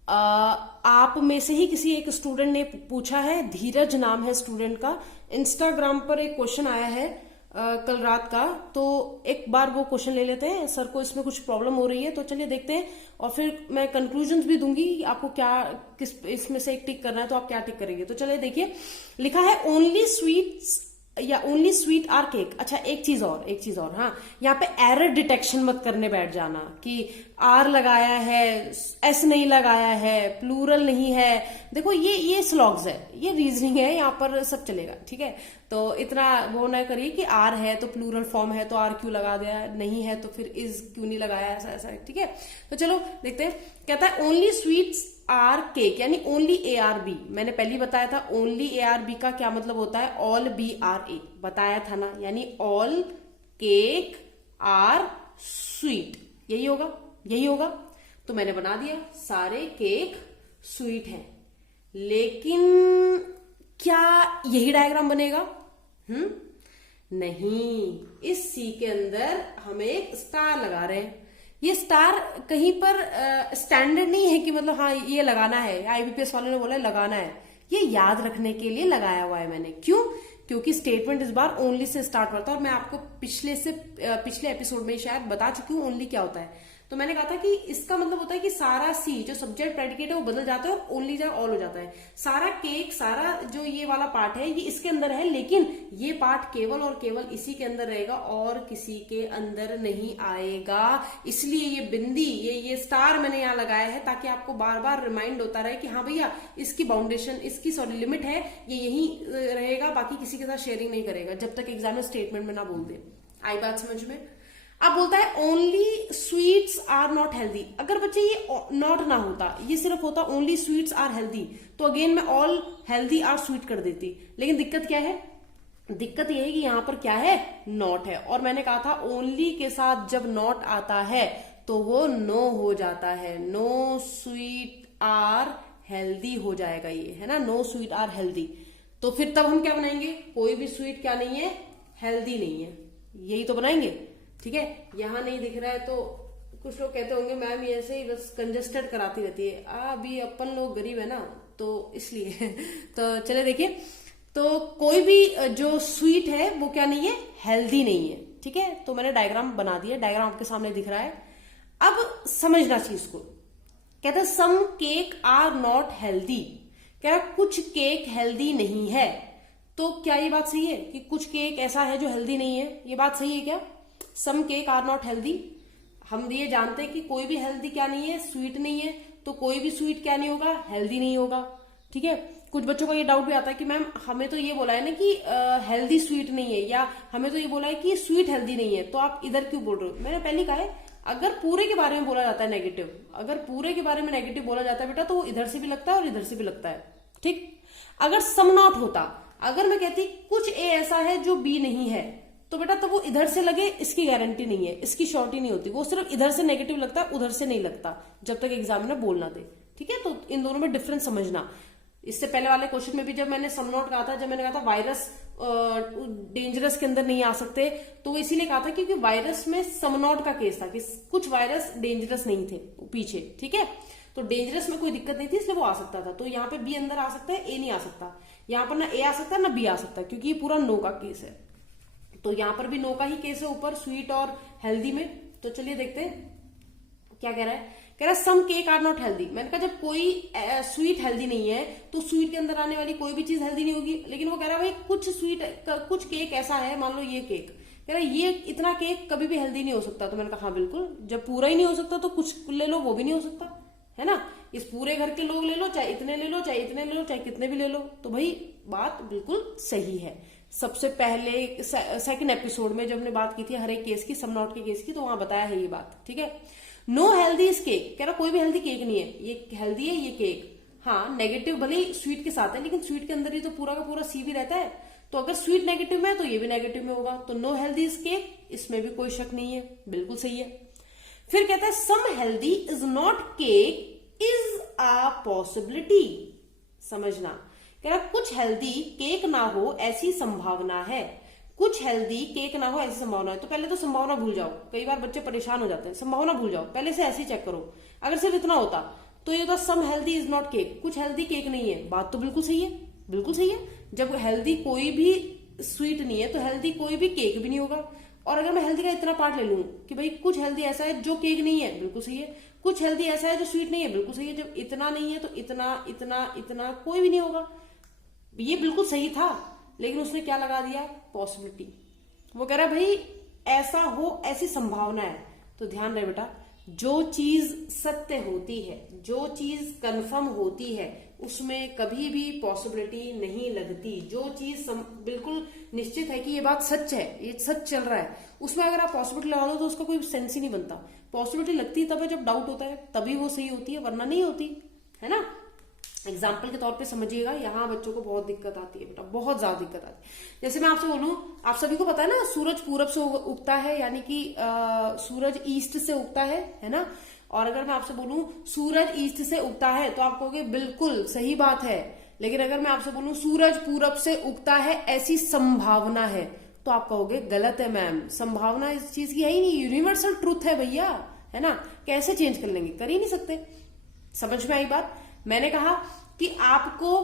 आप में से ही किसी एक स्टूडेंट ने पूछा है, धीरज नाम है स्टूडेंट का। इंस्टाग्राम पर एक क्वेश्चन आया है कल रात का, तो एक बार वो क्वेश्चन ले लेते हैं। सर को इसमें कुछ प्रॉब्लम हो रही है, तो चलिए देखते हैं, और फिर मैं कंक्लूजन्स भी दूंगी आपको क्या किस इसमें से एक टिक करना है, तो आप क्या टिक करेंगे। तो चलिए देखिए, लिखा है ओनली स्वीट्स या ओनली स्वीट आर केक। अच्छा, एक चीज और, हाँ, यहाँ पे एरर डिटेक्शन मत करने बैठ जाना कि आर लगाया है, एस नहीं लगाया है, प्लूरल नहीं है। देखो ये स्लॉग्स है, ये रीजनिंग है, यहाँ पर सब चलेगा। ठीक है, तो इतना वो ना करिए कि आर है तो प्लूरल फॉर्म है तो आर क्यों लगा दिया, नहीं है तो फिर इज क्यों नहीं लगाया, ऐसा ऐसा। ठीक है, तो चलो देखते हैं। कहता है ओनली स्वीट्स आर केक, यानी ओनली ए आर बी। मैंने पहले बताया था ओनली ए आर बी का क्या मतलब होता है, ऑल बी आर ए, बताया था ना, यानी ऑल केक आर स्वीट, यही होगा। तो मैंने बना दिया, सारे केक स्वीट हैं। लेकिन क्या यही डायग्राम बनेगा? नहीं, इस सी के अंदर हम एक स्टार लगा रहे हैं। ये स्टार कहीं पर स्टैंडर्ड नहीं है कि मतलब हाँ ये लगाना है, आईबीपीएस वालों ने बोला है लगाना है। ये याद रखने के लिए लगाया हुआ है मैंने। क्यों? क्योंकि स्टेटमेंट इस बार ओनली से स्टार्ट करता है, और मैं आपको पिछले एपिसोड में शायद बता चुकी हूँ ओनली क्या होता है। तो मैंने कहा था कि इसका मतलब होता है कि सारा सी जो सब्जेक्ट प्रेडिकेट है वो बदल जाता है और ओनली जगह ऑल हो जाता है। सारा केक, सारा जो ये वाला पार्ट है ये इसके अंदर है, लेकिन ये पार्ट केवल और केवल इसी के अंदर रहेगा और किसी के अंदर नहीं आएगा। इसलिए ये बिंदी, ये स्टार मैंने यहाँ लगाया है ताकि आपको बार बार रिमाइंड होता रहे कि हाँ भैया इसकी बाउंडेशन, इसकी लिमिट है, ये यही रहेगा, बाकी किसी के साथ शेयरिंग नहीं करेगा जब तक एग्जाम में स्टेटमेंट में ना बोल दे। आई बात समझ में? अब बोलता है only sweets are not healthy. अगर बच्चे ये नॉट ना होता, ये सिर्फ होता ओनली स्वीट्स आर हेल्दी, तो अगेन मैं ऑल हेल्दी आर स्वीट कर देती। लेकिन दिक्कत क्या है? दिक्कत ये है कि यहां पर क्या है, नॉट है। और मैंने कहा था ओनली के साथ जब नॉट आता है तो वो नो हो जाता है, नो स्वीट आर हेल्दी हो जाएगा, ये है ना, नो स्वीट आर हेल्दी। तो फिर तब हम क्या बनाएंगे? कोई भी स्वीट क्या नहीं है, हेल्दी नहीं है, यही तो बनाएंगे। ठीक है, यहां नहीं दिख रहा है तो कुछ लोग कहते होंगे मैम ये ऐसे ही बस कंजस्टेड कराती रहती है। अभी अपन लोग गरीब है ना, तो इसलिए तो चले देखिए, तो कोई भी जो स्वीट है वो क्या नहीं है, हेल्दी नहीं है। ठीक है, तो मैंने डायग्राम बना दिया, डायग्राम आपके सामने दिख रहा है। अब समझना चीज को। कहता है सम केक आर नॉट हेल्दी, कह रहा कुछ केक हेल्दी नहीं है। तो क्या ये बात सही है कि कुछ केक ऐसा है जो हेल्दी नहीं है? ये बात सही है क्या? सम केक आर नॉट हेल्दी, हम ये जानते हैं कि कोई भी हेल्दी क्या नहीं है, स्वीट नहीं है, तो कोई भी स्वीट क्या नहीं होगा, हेल्दी नहीं होगा। ठीक है, कुछ बच्चों को ये डाउट भी आता है कि मैम हमें तो ये बोला है ना कि हेल्दी स्वीट नहीं है, या हमें तो ये बोला है कि स्वीट हेल्दी नहीं है, तो आप इधर क्यों बोल रहे हो? मैंने पहले कहा है अगर पूरे के बारे में बोला जाता है नेगेटिव, अगर पूरे के बारे में नेगेटिव बोला जाता है बेटा, तो वो इधर से भी लगता है और इधर से भी लगता है। ठीक, अगर सम नॉट होता, अगर मैं कहती कुछ ए ऐसा है जो बी नहीं है, तो बेटा तो वो इधर से लगे इसकी गारंटी नहीं है, इसकी श्योरिटी नहीं होती, वो सिर्फ इधर से नेगेटिव लगता है, उधर से नहीं लगता, जब तक एग्जामिनर बोल ना दे। ठीक है, तो इन दोनों में डिफरेंस समझना। इससे पहले वाले क्वेश्चन में भी जब मैंने सम नॉट कहा था, जब मैंने कहा था वायरस डेंजरस के अंदर नहीं आ सकते, तो इसीलिए कहा था क्योंकि वायरस में सम नॉट का केस था कि कुछ वायरस डेंजरस नहीं थे पीछे। ठीक है, तो डेंजरस में कोई दिक्कत नहीं थी, इसलिए वो आ सकता था। तो यहाँ पे बी अंदर आ सकता है, ए नहीं आ सकता। यहाँ पर ना ए आ सकता है ना बी आ सकता है, क्योंकि ये पूरा नो का केस है। तो यहाँ पर भी नो का ही केस है ऊपर स्वीट और हेल्दी में। तो चलिए देखते हैं क्या कह रहा है। कह रहा है सम केक आर नॉट हेल्दी। मैंने कहा जब कोई स्वीट हेल्दी नहीं है तो स्वीट के अंदर आने वाली कोई भी चीज हेल्दी नहीं होगी। लेकिन वो कह रहा है भाई कुछ स्वीट, कुछ केक ऐसा है, मान लो ये केक, कह रहा ये इतना केक कभी भी हेल्दी नहीं हो सकता। तो मैंने कहा हाँ बिल्कुल, जब पूरा ही नहीं हो सकता तो कुछ ले लो, वो भी नहीं हो सकता, है ना। इस पूरे घर के लोग ले लो, चाहे इतने ले लो, चाहे इतने ले लो, चाहे कितने भी ले लो, तो भाई बात बिल्कुल सही है। सबसे पहले सेकंड एपिसोड में जब हमने बात की थी हर एक केस की, सम नॉट के केस की, तो वहां बताया है ये बात, ठीक है। नो हेल्दी इज केक, कह रहा कोई भी हेल्दी केक नहीं है, ये हेल्दी है ये केक। हाँ नेगेटिव भले ही स्वीट के साथ है, लेकिन स्वीट के अंदर ही तो पूरा का पूरा सी भी रहता है, तो अगर स्वीट नेगेटिव में है तो ये भी नेगेटिव में होगा, तो नो हेल्दी इज केक, इसमें भी कोई शक नहीं है, बिल्कुल सही है। फिर कहता है some healthy is not cake is a possibility. समझना, कह रहा कुछ हेल्दी केक ना हो ऐसी संभावना है, कुछ हेल्दी केक ना हो ऐसी संभावना है। तो पहले तो संभावना भूल जाओ, कई बार बच्चे परेशान हो जाते हैं, संभावना भूल जाओ, पहले से ऐसे ही चेक करो। अगर सिर्फ इतना होता तो ये होता some healthy is not cake, कुछ हेल्दी केक नहीं है, बात तो बिल्कुल सही है, बिल्कुल सही है। जब हेल्दी कोई भी स्वीट नहीं है तो हेल्दी कोई भी केक भी नहीं होगा। और अगर मैं हेल्दी का इतना पार्ट ले लूं कि भाई कुछ हेल्दी ऐसा है जो केक नहीं है, बिल्कुल सही है, कुछ हेल्दी ऐसा है जो स्वीट नहीं है, बिल्कुल सही है। जब इतना नहीं है तो इतना इतना इतना कोई भी नहीं होगा, ये बिल्कुल सही था। लेकिन उसने क्या लगा दिया, पॉसिबिलिटी। वो कह रहा है भाई ऐसा हो ऐसी संभावना है। तो ध्यान रहे बेटा, जो चीज सत्य होती है, जो चीज कंफर्म होती है, उसमें कभी भी पॉसिबिलिटी नहीं लगती। जो चीज बिल्कुल निश्चित है कि ये बात सच है, ये सच चल रहा है, उसमें अगर आप पॉसिबिलिटी लगा दो तो उसका कोई सेंस ही नहीं बनता। पॉसिबिलिटी लगती तब है जब डाउट होता है, तभी वो सही होती है, वरना नहीं होती, है ना। एग्जाम्पल के तौर पे समझिएगा, यहाँ बच्चों को बहुत दिक्कत आती है बेटा, बहुत ज्यादा दिक्कत आती है। जैसे मैं आपसे बोलूं, आप सभी को पता है ना सूरज पूरब से उगता है, यानी कि सूरज ईस्ट से उगता है ना। और अगर मैं आपसे बोलूं सूरज ईस्ट से उगता है तो आप कहोगे बिल्कुल सही बात है। लेकिन अगर मैं आपसे बोलूं सूरज पूरब से उगता है ऐसी संभावना है, तो आप कहोगे गलत है मैम, संभावना इस चीज की है ही नहीं, यूनिवर्सल ट्रूथ है भैया, है ना। कैसे चेंज कर लेंगे, कर ही नहीं सकते। समझ में आई बात। मैंने कहा कि आपको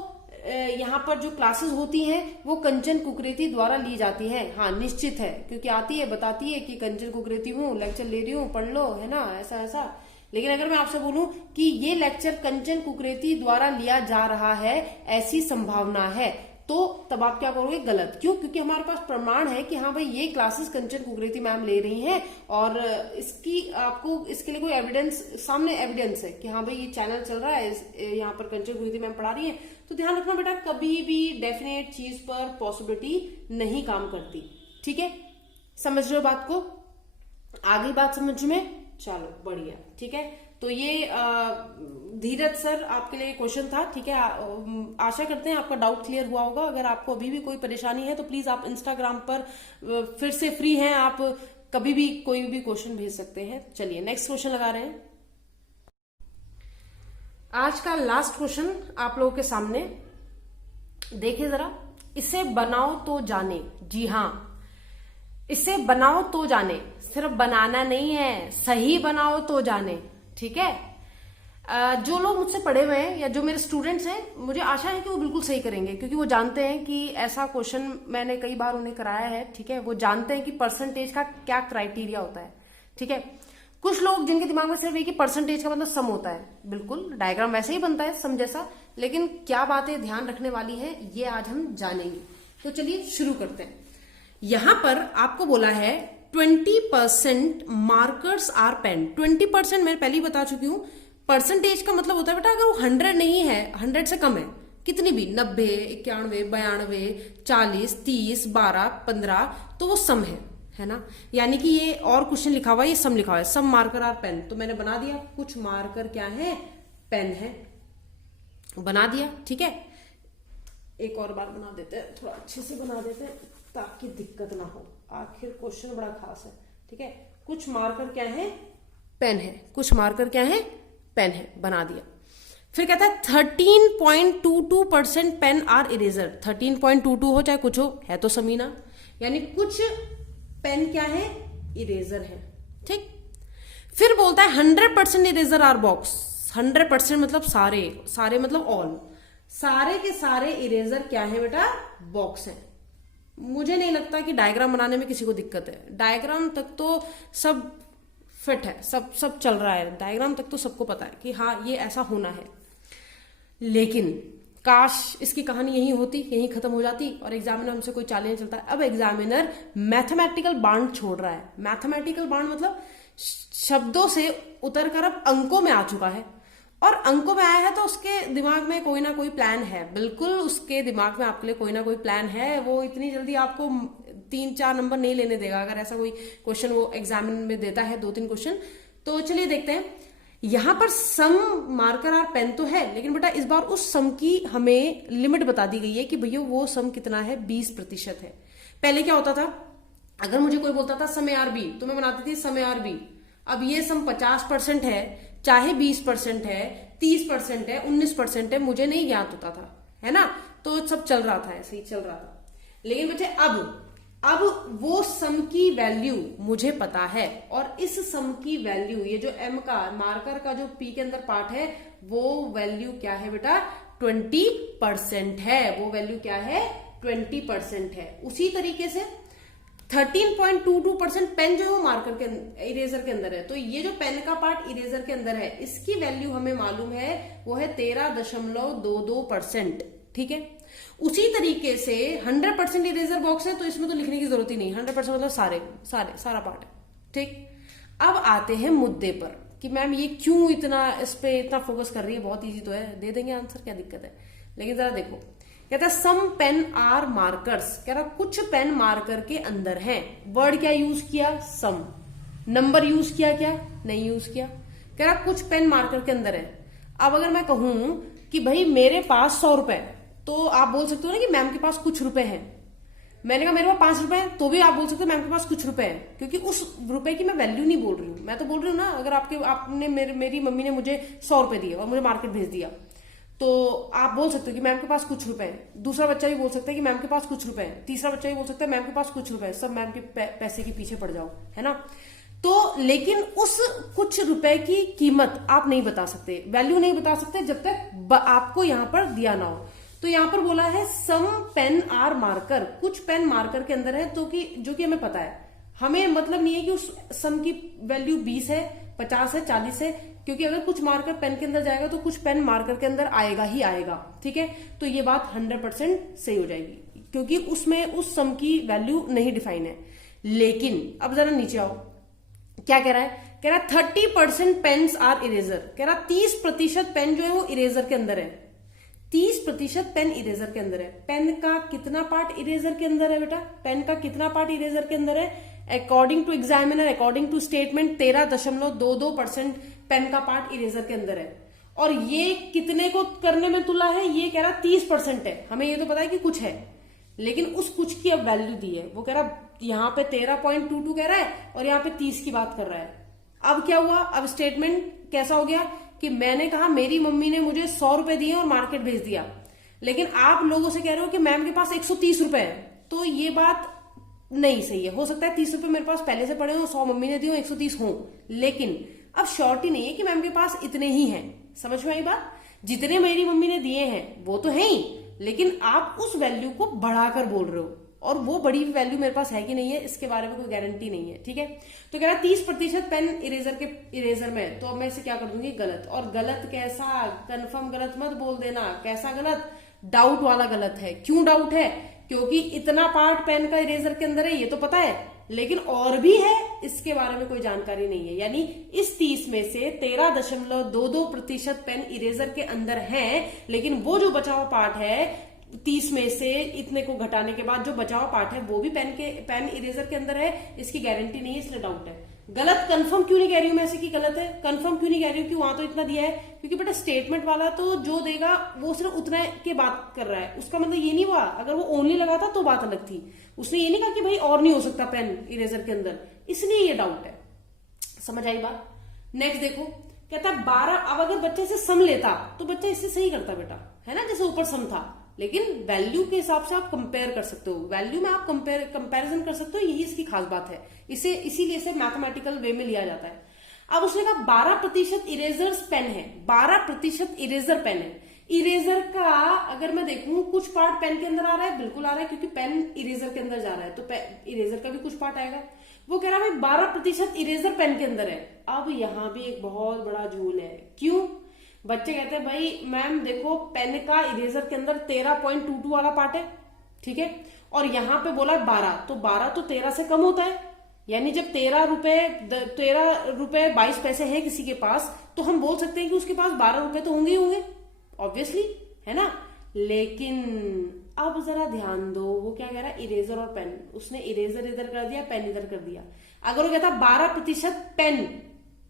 यहाँ पर जो क्लासेस होती हैं वो कंचन कुकरेती द्वारा ली जाती हैं। हाँ निश्चित है, क्योंकि आती है, बताती है कि कंचन कुकरेती हूँ, लेक्चर ले रही हूँ, पढ़ लो, है ना, ऐसा ऐसा। लेकिन अगर मैं आपसे बोलूं कि ये लेक्चर कंचन कुकरेती द्वारा लिया जा रहा है, ऐसी संभावना है, तो तब आप क्या करोगे, गलत। क्यों? क्योंकि हमारे पास प्रमाण है कि हाँ भाई ये क्लासेस कंचन कुकरेती मैम ले रही हैं, और इसकी आपको इसके लिए कोई एविडेंस, सामने एविडेंस है कि हाँ भाई ये चैनल चल रहा है, यहाँ पर कंचन कुकरेती मैम पढ़ा रही है। तो ध्यान रखना बेटा, कभी भी डेफिनेट चीज पर पॉसिबिलिटी नहीं काम करती, ठीक है। समझ रहे हो बात को, आगे बात समझ में, चलो बढ़िया, ठीक है। तो ये धीरज सर आपके लिए क्वेश्चन था, ठीक है। आशा करते हैं आपका डाउट क्लियर हुआ होगा। अगर आपको अभी भी कोई परेशानी है तो प्लीज आप इंस्टाग्राम पर फिर से फ्री हैं, आप कभी भी कोई भी क्वेश्चन भेज सकते हैं। चलिए नेक्स्ट क्वेश्चन लगा रहे हैं। आज का लास्ट क्वेश्चन आप लोगों के सामने, देखिए जरा, इसे बनाओ तो जाने। जी हाँ, इसे बनाओ तो जाने, सिर्फ बनाना नहीं है, सही बनाओ तो जाने, ठीक है। जो लोग मुझसे पढ़े हुए हैं या जो मेरे स्टूडेंट्स हैं, मुझे आशा है कि वो बिल्कुल सही करेंगे, क्योंकि वो जानते हैं कि ऐसा क्वेश्चन मैंने कई बार उन्हें कराया है, ठीक है। वो जानते हैं कि परसेंटेज का क्या क्राइटेरिया होता है, ठीक है। कुछ लोग जिनके दिमाग में सिर्फ ये कि परसेंटेज का मतलब सम होता है, बिल्कुल डायग्राम वैसे ही बनता है सम जैसा, लेकिन क्या बातें ध्यान रखने वाली है ये आज हम जानेंगे। तो चलिए शुरू करते हैं। यहां पर आपको बोला है 20% मार्कर्स आर पेन। 20% मैं पहले ही बता चुकी हूं, परसेंटेज का मतलब होता है बेटा अगर वो 100 नहीं है, 100 से कम है, कितनी भी 90, 91, 92, 40, 30, 12, 15, तो वो सम है ना। यानी कि ये और क्वेश्चन लिखा हुआ है, ये सम लिखा हुआ है, सम मार्कर आर पेन। तो मैंने बना दिया, कुछ मार्कर क्या है, पेन है, बना दिया, ठीक है। एक और बार बना देते हैं, थोड़ा अच्छे से बना देते हैं ताकि दिक्कत ना हो, आखिर क्वेश्चन बड़ा खास है, ठीक है। कुछ मार्कर क्या है, पेन है, कुछ मार्कर क्या है, पेन है, बना दिया। फिर कहता है 13.22% पेन आर इरेजर। 13.22 हो चाहे कुछ हो, है तो समीना, यानी कुछ पेन क्या है, इरेजर है, ठीक। फिर बोलता है 100% इरेजर आर बॉक्स। 100% मतलब सारे, सारे मतलब ऑल, सारे के सारे इरेजर क्या है बेटा, बॉक्स है। मुझे नहीं लगता कि डायग्राम बनाने में किसी को दिक्कत है, डायग्राम तक तो सब फिट है, सब चल रहा है, डायग्राम तक तो सबको पता है कि हाँ ये ऐसा होना है। लेकिन काश इसकी कहानी यही होती, यही खत्म हो जाती और एग्जामिनर हमसे कोई चाल नहीं चलता। अब एग्जामिनर मैथमेटिकल बांड छोड़ रहा है। मैथमेटिकल बांड मतलब शब्दों से उतर कर अब अंकों में आ चुका है, और अंकों में आया है तो उसके दिमाग में कोई ना कोई प्लान है। बिल्कुल उसके दिमाग में आपके लिए कोई ना कोई प्लान है। वो इतनी जल्दी आपको 3-4 नंबर नहीं लेने देगा अगर ऐसा कोई क्वेश्चन वो एग्जामिन में देता है, 2-3 क्वेश्चन। तो चलिए देखते हैं। यहां पर सम मार्कर और पेन तो है, लेकिन बेटा इस बार उस सम की हमें लिमिट बता दी गई है कि भैया वो सम कितना है, 20% है। पहले क्या होता था, अगर मुझे कोई बोलता था सम ARB तो मैं बनाती थी सम ARB। अब ये सम 50% है, चाहे 20% है, 30% है, 19% है, मुझे नहीं ज्ञात होता था, है ना। तो सब चल रहा था, ऐसे ही चल रहा था। लेकिन बच्चे अब वो सम की वैल्यू मुझे पता है, और इस सम की वैल्यू, ये जो m का मार्कर का जो p के अंदर पार्ट है, वो वैल्यू क्या है बेटा, 20% है। वो वैल्यू क्या है, 20% है। उसी तरीके से 13.22% पेन जो है वो मार्कर के इरेजर के अंदर है। तो ये जो पेन का पार्ट इरेजर के अंदर है, इसकी वैल्यू हमें मालूम है, वो है 13.22%। ठीक है। उसी तरीके से 100% इरेजर बॉक्स है, तो इसमें तो लिखने की जरूरत ही नहीं। 100% मतलब सारा पार्ट है। ठीक। अब आते हैं मुद्दे पर कि मैम ये क्यों इस पे इतना फोकस कर रही है, बहुत इजी तो है, दे देंगे आंसर, क्या दिक्कत है। लेकिन जरा देखो, कहता है सम पेन आर मार्कर्स, कह रहा कुछ पेन मार्कर के अंदर हैं। वर्ड क्या यूज किया, सम। नंबर यूज किया क्या, नहीं यूज किया। कह रहा कुछ पेन मार्कर के अंदर है। अब अगर मैं कहूं कि भाई मेरे पास 100 रुपए, तो आप बोल सकते हो ना कि मैम के पास कुछ रुपए हैं। मैंने कहा मेरे पास 5 रुपए हैं, तो भी आप बोल सकते हो मैम के पास कुछ रुपए हैं, क्योंकि उस रुपए की मैं वैल्यू नहीं बोल रही हूं। मैं तो बोल रही हूँ ना, अगर आपने मेरी मम्मी ने मुझे 100 रुपए दिए और मुझे मार्केट भेज दिया, तो आप बोल सकते हो कि मैम के पास कुछ रुपए हैं। दूसरा बच्चा भी बोल सकता है कि मैम के पास कुछ रुपए हैं। तीसरा बच्चा भी बोल सकता है मैम के पास कुछ रुपए हैं। सब मैम के पैसे के पीछे पड़ जाओ, है ना। तो लेकिन उस कुछ रुपए की कीमत आप नहीं बता सकते, वैल्यू नहीं बता सकते जब तक आपको यहां पर दिया ना हो। तो यहां पर बोला है सम पेन आर मार्कर, कुछ पेन मार्कर के अंदर है, तो कि जो कि हमें पता है। हमें मतलब नहीं है कि उस सम की वैल्यू 20 है, 50 है, 40 है, क्योंकि अगर कुछ मार्कर पेन के अंदर जाएगा तो कुछ पेन मार्कर के अंदर आएगा ही आएगा। ठीक है। तो ये बात 100% सही हो जाएगी, क्योंकि उसमें उस सम की वैल्यू नहीं डिफाइन है। लेकिन अब जरा नीचे आओ, क्या कह रहा है, कह रहा है 30% पेन्स आर इरेजर। कह रहा 30% पेन जो है वो इरेजर के अंदर है। 30% पेन इरेजर के अंदर है। पेन का कितना पार्ट इरेजर के अंदर है बेटा, पेन का कितना पार्ट इरेजर के अंदर है, according to examiner, according to statement 13.22% pen का पार्ट इरेजर के अंदर है। और ये कितने को करने में तुला है, ये कह रहा 30% है। हमें ये तो पता है कि कुछ है, लेकिन उस कुछ की अब वैल्यू दी है। वो कह रहा यहाँ पे 13.22 कह रहा है और यहाँ पे 30 की बात कर रहा है। अब क्या हुआ, अब स्टेटमेंट कैसा हो गया कि मैंने कहा मेरी मम्मी ने मुझे 100 रुपए दिए और मार्केट भेज दिया, लेकिन आप लोगों से कह रहे हो कि मैम के पास 130 रुपए है। तो ये बात नहीं सही है। हो सकता है 30 रुपए मेरे पास पहले से पड़े हो, 100 मम्मी ने दिए, 130 हो, लेकिन अब श्योरिटी नहीं है कि मैम के पास इतने ही हैं। समझ में आई बात। जितने मेरी मम्मी ने दिए हैं वो तो है ही, लेकिन आप उस वैल्यू को बढ़ाकर बोल रहे हो, और वो बड़ी वैल्यू मेरे पास है कि नहीं है इसके बारे में कोई गारंटी नहीं है। ठीक है। तो कह रहा 30% पेन इरेजर में, तो अब मैं इसे क्या कर दूंगी, गलत। और गलत कैसा, कंफर्म गलत मत बोल देना। कैसा गलत, डाउट वाला गलत है। क्यों डाउट है, क्योंकि इतना पार्ट पेन का इरेजर के अंदर है ये तो पता है, लेकिन और भी है इसके बारे में कोई जानकारी नहीं है। यानी इस 30 में से 13.22% पेन इरेजर के अंदर है, लेकिन वो जो बचा हुआ पार्ट है 30 में से इतने को घटाने के बाद जो बचा हुआ पार्ट है वो भी पेन इरेजर के अंदर है, इसकी गारंटी नहीं है, इसलिए डाउट है। गलत कंफर्म क्यों नहीं कह रही हूं मैं ऐसे कि गलत है, कंफर्म क्यों नहीं कह रही हूं कि वहां तो इतना दिया है, क्योंकि बेटा स्टेटमेंट वाला तो जो देगा वो सिर्फ उतना की बात कर रहा है। उसका मतलब ये नहीं हुआ, अगर वो ओनली लगा था तो बात अलग थी। उसने ये नहीं कहा कि भाई और नहीं हो सकता पेन इरेजर के अंदर, इसलिए ये डाउट है। समझ आई बात। नेक्स्ट देखो, कहता है 12। अब अगर बच्चे से सम लेता तो बच्चा इससे सही करता बेटा, है ना, जैसे ऊपर सम था, लेकिन वैल्यू के हिसाब से आप कंपेयर कर सकते हो, वैल्यू में आप कंपैरिजन कर सकते हो, यही इसकी खास बात है। इसीलिए इसे मैथमेटिकल वे में लिया जाता है। अब उसने कहा 12% इरेजर्स पेन है, 12% इरेजर पेन है। इरेजर का अगर मैं देखूं कुछ पार्ट पेन के अंदर आ रहा है, बिल्कुल आ रहा है, क्योंकि पेन इरेजर के अंदर जा रहा है तो इरेजर का भी कुछ पार्ट आएगा। वो कह रहा है 12% इरेजर पेन के अंदर है। अब यहां भी एक बहुत बड़ा झोल है। क्यों, बच्चे कहते हैं भाई मैम देखो पेन का इरेजर के अंदर 13.22 वाला पार्ट है, ठीक है, और यहाँ पे बोला 12, तो 12 तो 13 से कम होता है, यानी जब 13 रुपए 22 पैसे है किसी के पास, तो हम बोल सकते हैं कि उसके पास 12 रुपए तो होंगे ही होंगे, ऑब्वियसली, है ना। लेकिन अब जरा ध्यान दो, वो क्या कह रहा है, इरेजर और पेन, उसने इरेजर इधर कर दिया, पेन इधर कर दिया। अगर वो कहता 12% पेन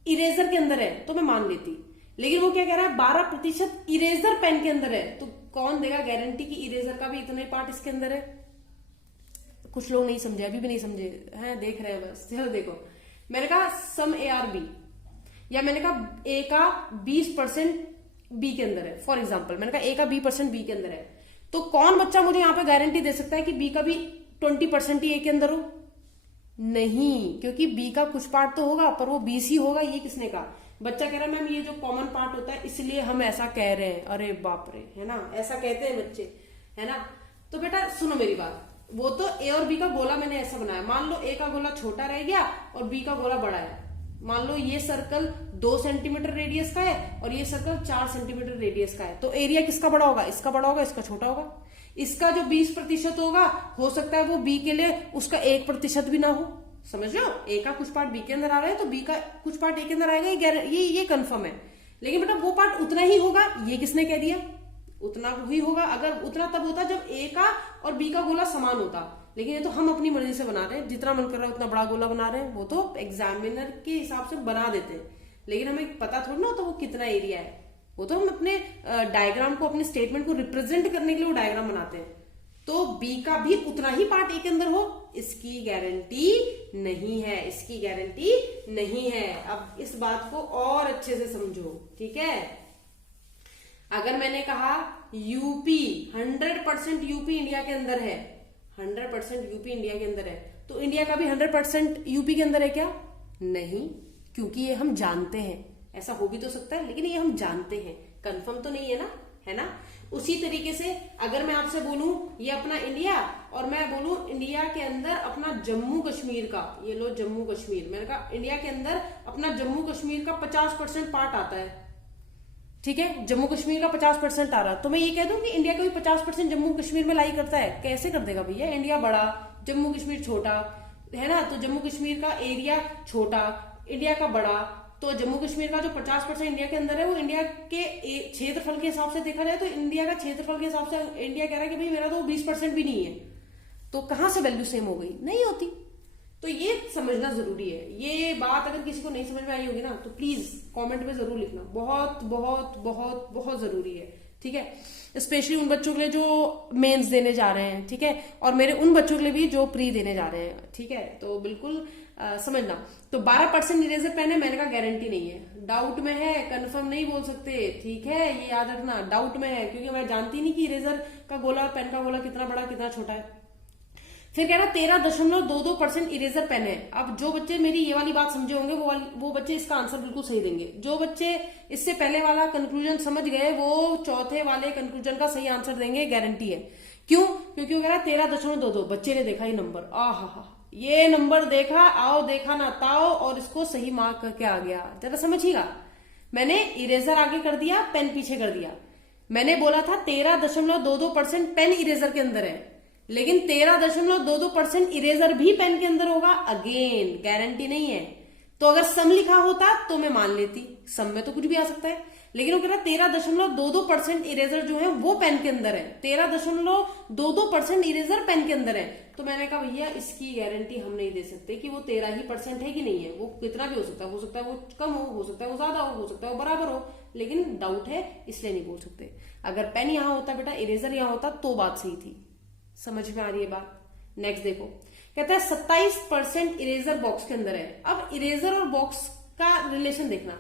इरेजर के अंदर है तो मैं मान लेती, लेकिन वो क्या कह रहा है 12% इरेजर पेन के अंदर है, तो कौन देगा गारंटी कि इरेजर का भी इतना ही पार्ट इसके अंदर है। कुछ लोग नहीं समझे, अभी भी नहीं समझे हैं, देख रहे हैं बस। चलो देखो, मैंने कहा सम ए आर बी, या मैंने कहा ए का 20% बी के अंदर है, फॉर एग्जाम्पल मैंने कहा ए का 20% बी के अंदर है, तो कौन बच्चा मुझे यहां पे गारंटी दे सकता है कि बी का भी 20% ही ए के अंदर हो? नहीं, क्योंकि बी का कुछ पार्ट तो होगा पर वो 20 ही होगा। ये किसने कहा? बच्चा कह रहा है मैम ये जो कॉमन पार्ट होता है इसलिए हम ऐसा कह रहे हैं। अरे बाप रे, है ना, ऐसा कहते हैं बच्चे, है ना। तो बेटा सुनो मेरी बात, वो तो ए और बी का गोला मैंने ऐसा बनाया, मान लो ए का गोला छोटा रह गया और बी का गोला बड़ा है। मान लो ये सर्कल 2 सेंटीमीटर रेडियस का है और ये सर्कल 4 सेंटीमीटर रेडियस का है, तो एरिया किसका बड़ा होगा? इसका बड़ा होगा, इसका छोटा होगा। इसका जो 20% होगा, हो सकता है वो बी के लिए उसका 1% भी ना हो, समझ लो। ए का कुछ पार्ट बी के अंदर आ रहा है तो बी का कुछ पार्ट ए के अंदर आएगा, ये कंफर्म है। लेकिन बेटा वो पार्ट उतना ही होगा, ये किसने कह दिया? उतना ही होगा। अगर उतना तब होता जब ए का और बी का गोला समान होता, लेकिन ये तो हम अपनी मर्जी से बना रहे हैं, जितना मन कर रहा है उतना बड़ा गोला बना रहे हैं। वो तो एग्जामिनर के हिसाब से बना देते हैं, लेकिन हमें पता थोड़ा ना होता वो कितना एरिया है। वो तो हम अपने डायग्राम को, अपने स्टेटमेंट को रिप्रेजेंट करने के लिए वो डायग्राम बनाते हैं। तो बी का भी उतना ही पार्ट ए के अंदर हो, इसकी गारंटी नहीं है, इसकी गारंटी नहीं है। अब इस बात को और अच्छे से समझो, ठीक है। अगर मैंने कहा यूपी 100% यूपी इंडिया के अंदर है, 100% यूपी इंडिया के अंदर है, तो इंडिया का भी 100% यूपी के अंदर है क्या? नहीं, क्योंकि ये हम जानते हैं। ऐसा हो भी तो सकता है, लेकिन ये हम जानते हैं, कंफर्म तो नहीं है ना, है ना। उसी तरीके से अगर मैं आपसे बोलूं ये अपना इंडिया, और मैं बोलूं इंडिया के अंदर अपना जम्मू कश्मीर का, ये लो जम्मू कश्मीर, मैंने कहा इंडिया के अंदर अपना जम्मू कश्मीर का 50% पार्ट आता है, ठीक है, जम्मू कश्मीर का 50% आ रहा, तो मैं ये कह दूं कि इंडिया का भी 50% जम्मू कश्मीर में लाई करता है। कैसे कर देगा भैया? इंडिया बड़ा, जम्मू कश्मीर छोटा, है ना, तो जम्मू कश्मीर का एरिया छोटा, इंडिया का बड़ा, तो जम्मू कश्मीर का जो 50% इंडिया के अंदर है वो इंडिया के क्षेत्रफल के हिसाब से देखा जाए तो इंडिया का क्षेत्रफल के हिसाब से इंडिया कह रहा है कि भाई मेरा तो 20% भी नहीं है, तो कहां से वैल्यू सेम हो गई? नहीं होती। तो ये समझना जरूरी है। ये बात अगर किसी को नहीं समझ में आई होगी ना तो प्लीज कमेंट में जरूर लिखना, बहुत बहुत बहुत बहुत जरूरी है, ठीक है। स्पेशली उन बच्चों के लिए जो मेंस देने जा रहे हैं, ठीक है, और मेरे उन बच्चों के लिए भी जो प्री देने जा रहे हैं, ठीक है। तो बिल्कुल समझना। तो 12% इरेजर पेन है, मैंने कहा गारंटी नहीं है, डाउट में है, कंफर्म नहीं बोल सकते, ठीक है, ये याद रखना, डाउट में है, क्योंकि मैं जानती नहीं कि इरेजर का गोला, पेन का गोला कितना बड़ा कितना छोटा है। फिर कह रहा 13.22% इरेजर पेन है। अब जो बच्चे मेरी ये वाली बात समझे होंगे वो बच्चे इसका आंसर बिल्कुल सही देंगे। जो बच्चे इससे पहले वाला कंक्लूजन समझ गए वो चौथे वाले कंक्लूजन का सही आंसर देंगे, गारंटी है। क्यों? क्योंकि वो कह रहा 13.22, बच्चे ने देखा ये नंबर, आहा ये नंबर देखा, आओ देखा ना ताओ, और इसको सही मार्क करके आ गया। जरा समझिएगा, मैंने इरेजर आगे कर दिया, पेन पीछे कर दिया। मैंने बोला था 13.22% पेन इरेजर के अंदर है, लेकिन 13.22% इरेजर भी पेन के अंदर होगा, अगेन गारंटी नहीं है। तो अगर सम लिखा होता तो मैं मान लेती, सम में तो कुछ भी आ सकता है, लेकिन वो कह रहा 13.22% इरेजर जो है वो पेन के अंदर है, 13.22% इरेजर पेन के अंदर है। तो मैंने कहा भैया इसकी गारंटी हम नहीं दे सकते कि वो 13% है कि नहीं है, वो कितना भी हो सकता है वो कम हो सकता है वो ज्यादा हो सकता है वो बराबर हो, लेकिन डाउट है इसलिए नहीं बोल सकते। अगर पेन यहां होता बेटा, इरेजर यहां होता तो बात सही थी। समझ में आ रही है बात? नेक्स्ट देखो, कहता है 27% इरेजर बॉक्स के अंदर है। अब इरेजर और बॉक्स का रिलेशन देखना।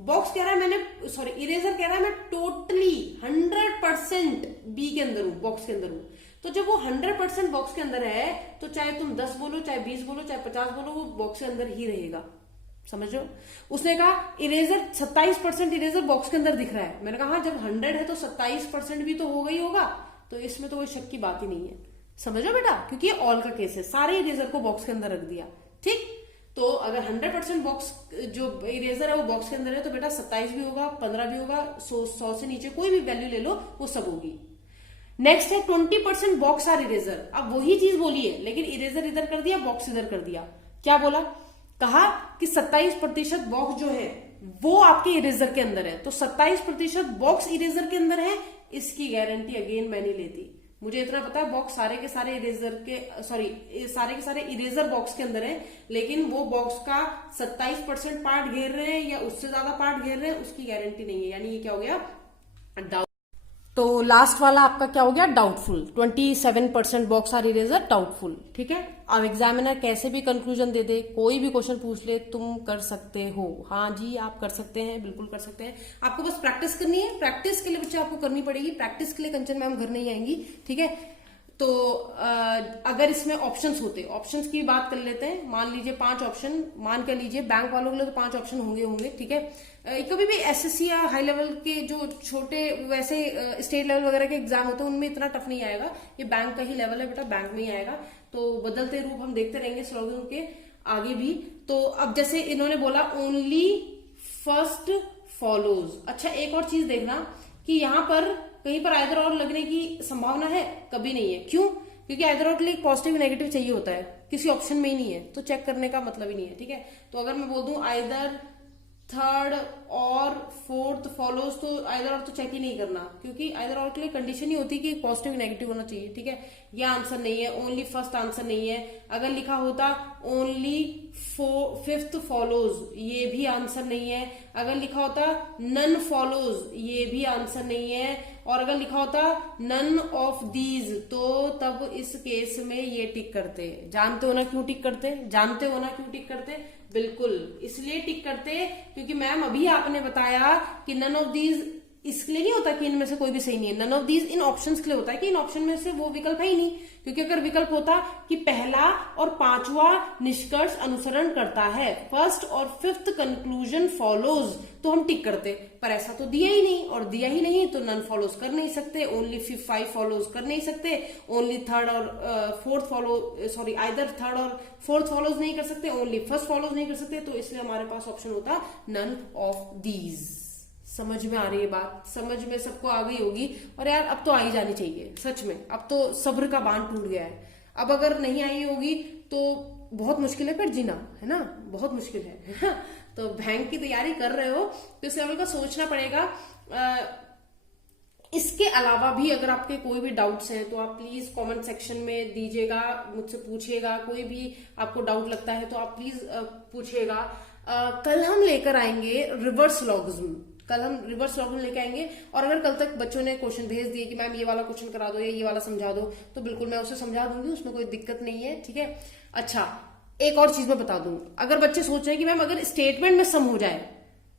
बॉक्स कह रहा है इरेजर कह रहा है मैं टोटली 100% बी के अंदर हूं, बॉक्स के अंदर हूं। तो जब वो 100% बॉक्स के अंदर है तो चाहे तुम 10 बोलो, चाहे 20 बोलो, चाहे 50 बोलो, वो बॉक्स के अंदर ही रहेगा। समझो? उसने कहा इरेजर 27% इरेजर बॉक्स के अंदर दिख रहा है। मैंने कहा जब 100 है तो 27% भी तो होगा ही होगा, तो इसमें तो कोई शक की बात ही नहीं है। समझो बेटा, क्योंकि ये ऑल का केस है, सारे इरेजर को बॉक्स के अंदर रख दिया, ठीक। तो अगर 100% बॉक्स जो इरेजर है वो बॉक्स के अंदर है तो बेटा 27 भी होगा, 15 भी होगा, 100 से नीचे कोई भी वैल्यू ले लो वो सब होगी। नेक्स्ट है 20% बॉक्स आर इरेजर। अब वही चीज बोली है लेकिन इरेजर इधर कर दिया, बॉक्स इधर कर दिया। क्या बोला? कहा कि 27% बॉक्स जो है वो आपके इरेजर के अंदर है, तो 27% बॉक्स इरेजर के अंदर है, इसकी गारंटी अगेन मैं नहीं लेती। मुझे इतना पता है बॉक्स सारे के सारे इरेजर के सारे के सारे इरेजर बॉक्स के अंदर है, लेकिन वो बॉक्स का 27% पार्ट घेर रहे हैं या उससे ज्यादा पार्ट घेर रहे हैं उसकी गारंटी नहीं है। यानी ये क्या हो गया? डाउट। तो लास्ट वाला आपका क्या हो गया? Doubtful. 27% box are eraser, doubtful. ठीक है। अब एग्जामिनर कैसे भी कंक्लूजन दे दे, कोई भी क्वेश्चन पूछ ले, तुम कर सकते हो। हाँ जी आप कर सकते हैं, बिल्कुल कर सकते हैं। आपको बस प्रैक्टिस करनी है। प्रैक्टिस के लिए बच्चे आपको करनी पड़ेगी। प्रैक्टिस के लिए कंचन मैम घर नहीं आएंगी। ठीक है। तो अगर इसमें ऑप्शंस होते, ऑप्शंस की बात कर लेते हैं। मान लीजिए 5 ऑप्शन, मान कर लीजिए बैंक वालों के लिए तो 5 ऑप्शन होंगे। ठीक है। कभी भी एसएससी या हाई लेवल के जो छोटे वैसे स्टेट लेवल वगैरह के एग्जाम होते हैं उनमें इतना टफ नहीं आएगा। ये बैंक का ही लेवल है बेटा, बैंक में ही आएगा। तो बदलते रूप हम देखते रहेंगे स्लोगन के आगे भी। तो अब जैसे इन्होंने बोला ओनली फर्स्ट फॉलोज। अच्छा एक और चीज देखना कि यहाँ पर कहीं पर आइदर और लगने की संभावना है? कभी नहीं है। क्यों? क्योंकि आइदर और के लिए पॉजिटिव नेगेटिव चाहिए होता है, किसी ऑप्शन में ही नहीं है, तो चेक करने का मतलब ही नहीं है। ठीक है। तो अगर मैं बोल दूं आइदर थर्ड और फोर्थ फॉलोज, तो आइदर और तो चेक ही नहीं करना, क्योंकि आइदर और के लिए कंडीशन ही होती है कि पॉजिटिव नेगेटिव होना चाहिए। ठीक है। यह आंसर नहीं है, ओनली फर्स्ट आंसर नहीं है। अगर लिखा होता ओनली फिफ्थ फॉलोज, ये भी आंसर नहीं है। अगर लिखा होता नन फॉलोज, ये भी आंसर नहीं है। और अगर लिखा होता नन ऑफ दीज, तो तब इस केस में ये टिक करते। जानते हो ना क्यों टिक करते? जानते हो ना क्यों टिक करते? बिल्कुल इसलिए टिक करते क्योंकि मैम अभी आपने बताया कि नन ऑफ दीज इसलिए नहीं होता कि इनमें से कोई भी सही नहीं है। नन ऑफ दीज इन ऑप्शंस के लिए होता है कि इन ऑप्शन में से वो विकल्प है ही नहीं। क्योंकि अगर विकल्प होता कि पहला और पांचवा निष्कर्ष अनुसरण करता है, फर्स्ट और फिफ्थ कंक्लूजन फॉलोज, तो हम टिक करते। पर ऐसा तो दिया ही नहीं, और दिया ही नहीं तो नन फॉलोज कर नहीं सकते, ओनली 5 फॉलोज कर नहीं सकते, ओनली थर्ड और फोर्थ फॉलो आइदर थर्ड और फोर्थ फॉलोज नहीं कर सकते, ओनली फर्स्ट फॉलोज नहीं कर सकते। तो इसलिए हमारे पास ऑप्शन होता नन ऑफ दीज। समझ में आ रही है बात? समझ में सबको आ गई होगी। और यार अब तो आ ही जानी चाहिए सच में। अब तो सब्र का बांध टूट गया है। अब अगर नहीं आई होगी तो बहुत मुश्किल है फिर जीना, है ना? बहुत मुश्किल है ना? तो बैंक की तैयारी कर रहे हो तो इस लेवल का सोचना पड़ेगा। इसके अलावा भी अगर आपके कोई भी डाउट्स हैं तो आप प्लीज कमेंट सेक्शन में दीजिएगा, मुझसे पूछिएगा। कोई भी आपको डाउट लगता है तो आप प्लीज पूछिएगा। कल हम लेकर आएंगे रिवर्स लॉगिज्म। कल हम रिवर्स लॉगिज्म लेके आएंगे। और अगर कल तक बच्चों ने क्वेश्चन भेज दिए कि मैम ये वाला क्वेश्चन करा दो या ये वाला समझा दो, तो बिल्कुल मैं उसे समझा दूंगी, उसमें कोई दिक्कत नहीं है। ठीक है। अच्छा एक और चीज मैं बता दूं, अगर बच्चे सोच रहे हैं कि मैम अगर स्टेटमेंट में सम हो जाए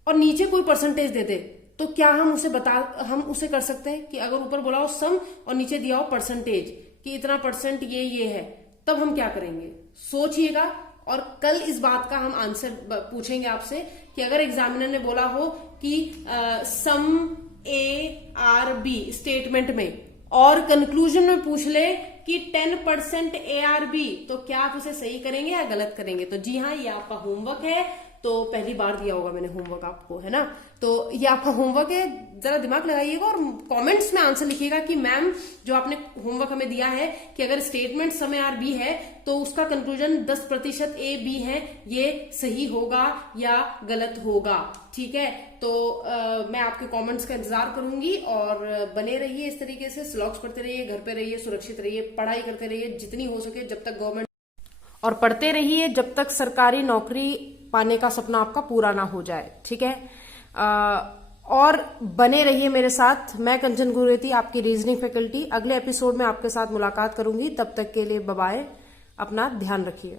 और नीचे कोई परसेंटेज दे दे तो क्या हम उसे कर सकते हैं कि अगर ऊपर बोला हो सम और नीचे दिया हो परसेंटेज कि इतना परसेंट ये है, तब हम क्या करेंगे? सोचिएगा। और कल इस बात का हम आंसर पूछेंगे आपसे कि अगर एग्जामिनर ने बोला हो कि सम ARB स्टेटमेंट में और कंक्लूजन में पूछ ले कि 10% ARB, तो क्या आप उसे सही करेंगे या गलत करेंगे? तो जी हाँ, ये आपका होमवर्क है। तो पहली बार दिया होगा मैंने होमवर्क आपको, है ना? तो ये आपका होमवर्क है, जरा दिमाग लगाइएगा और कमेंट्स में आंसर लिखिएगा कि मैम जो आपने होमवर्क हमें दिया है कि अगर स्टेटमेंट सम ARB है तो उसका कंक्लूजन 10% AB है, ये सही होगा या गलत होगा। ठीक है। तो मैं आपके कमेंट्स का इंतजार करूंगी और बने रहिए इस तरीके से, स्लॉग्स पढ़ते रहिए, घर पे रहिए, सुरक्षित रहिए, पढ़ाई करते रहिए जितनी हो सके जब तक गवर्नमेंट, और पढ़ते रहिए जब तक सरकारी नौकरी पाने का सपना आपका पूरा ना हो जाए। ठीक है। और बने रहिए मेरे साथ। मैं कंचन गुरुवेती, आपकी रीजनिंग फैकल्टी। अगले एपिसोड में आपके साथ मुलाकात करूंगी। तब तक के लिए बाय बाय। अपना ध्यान रखिए।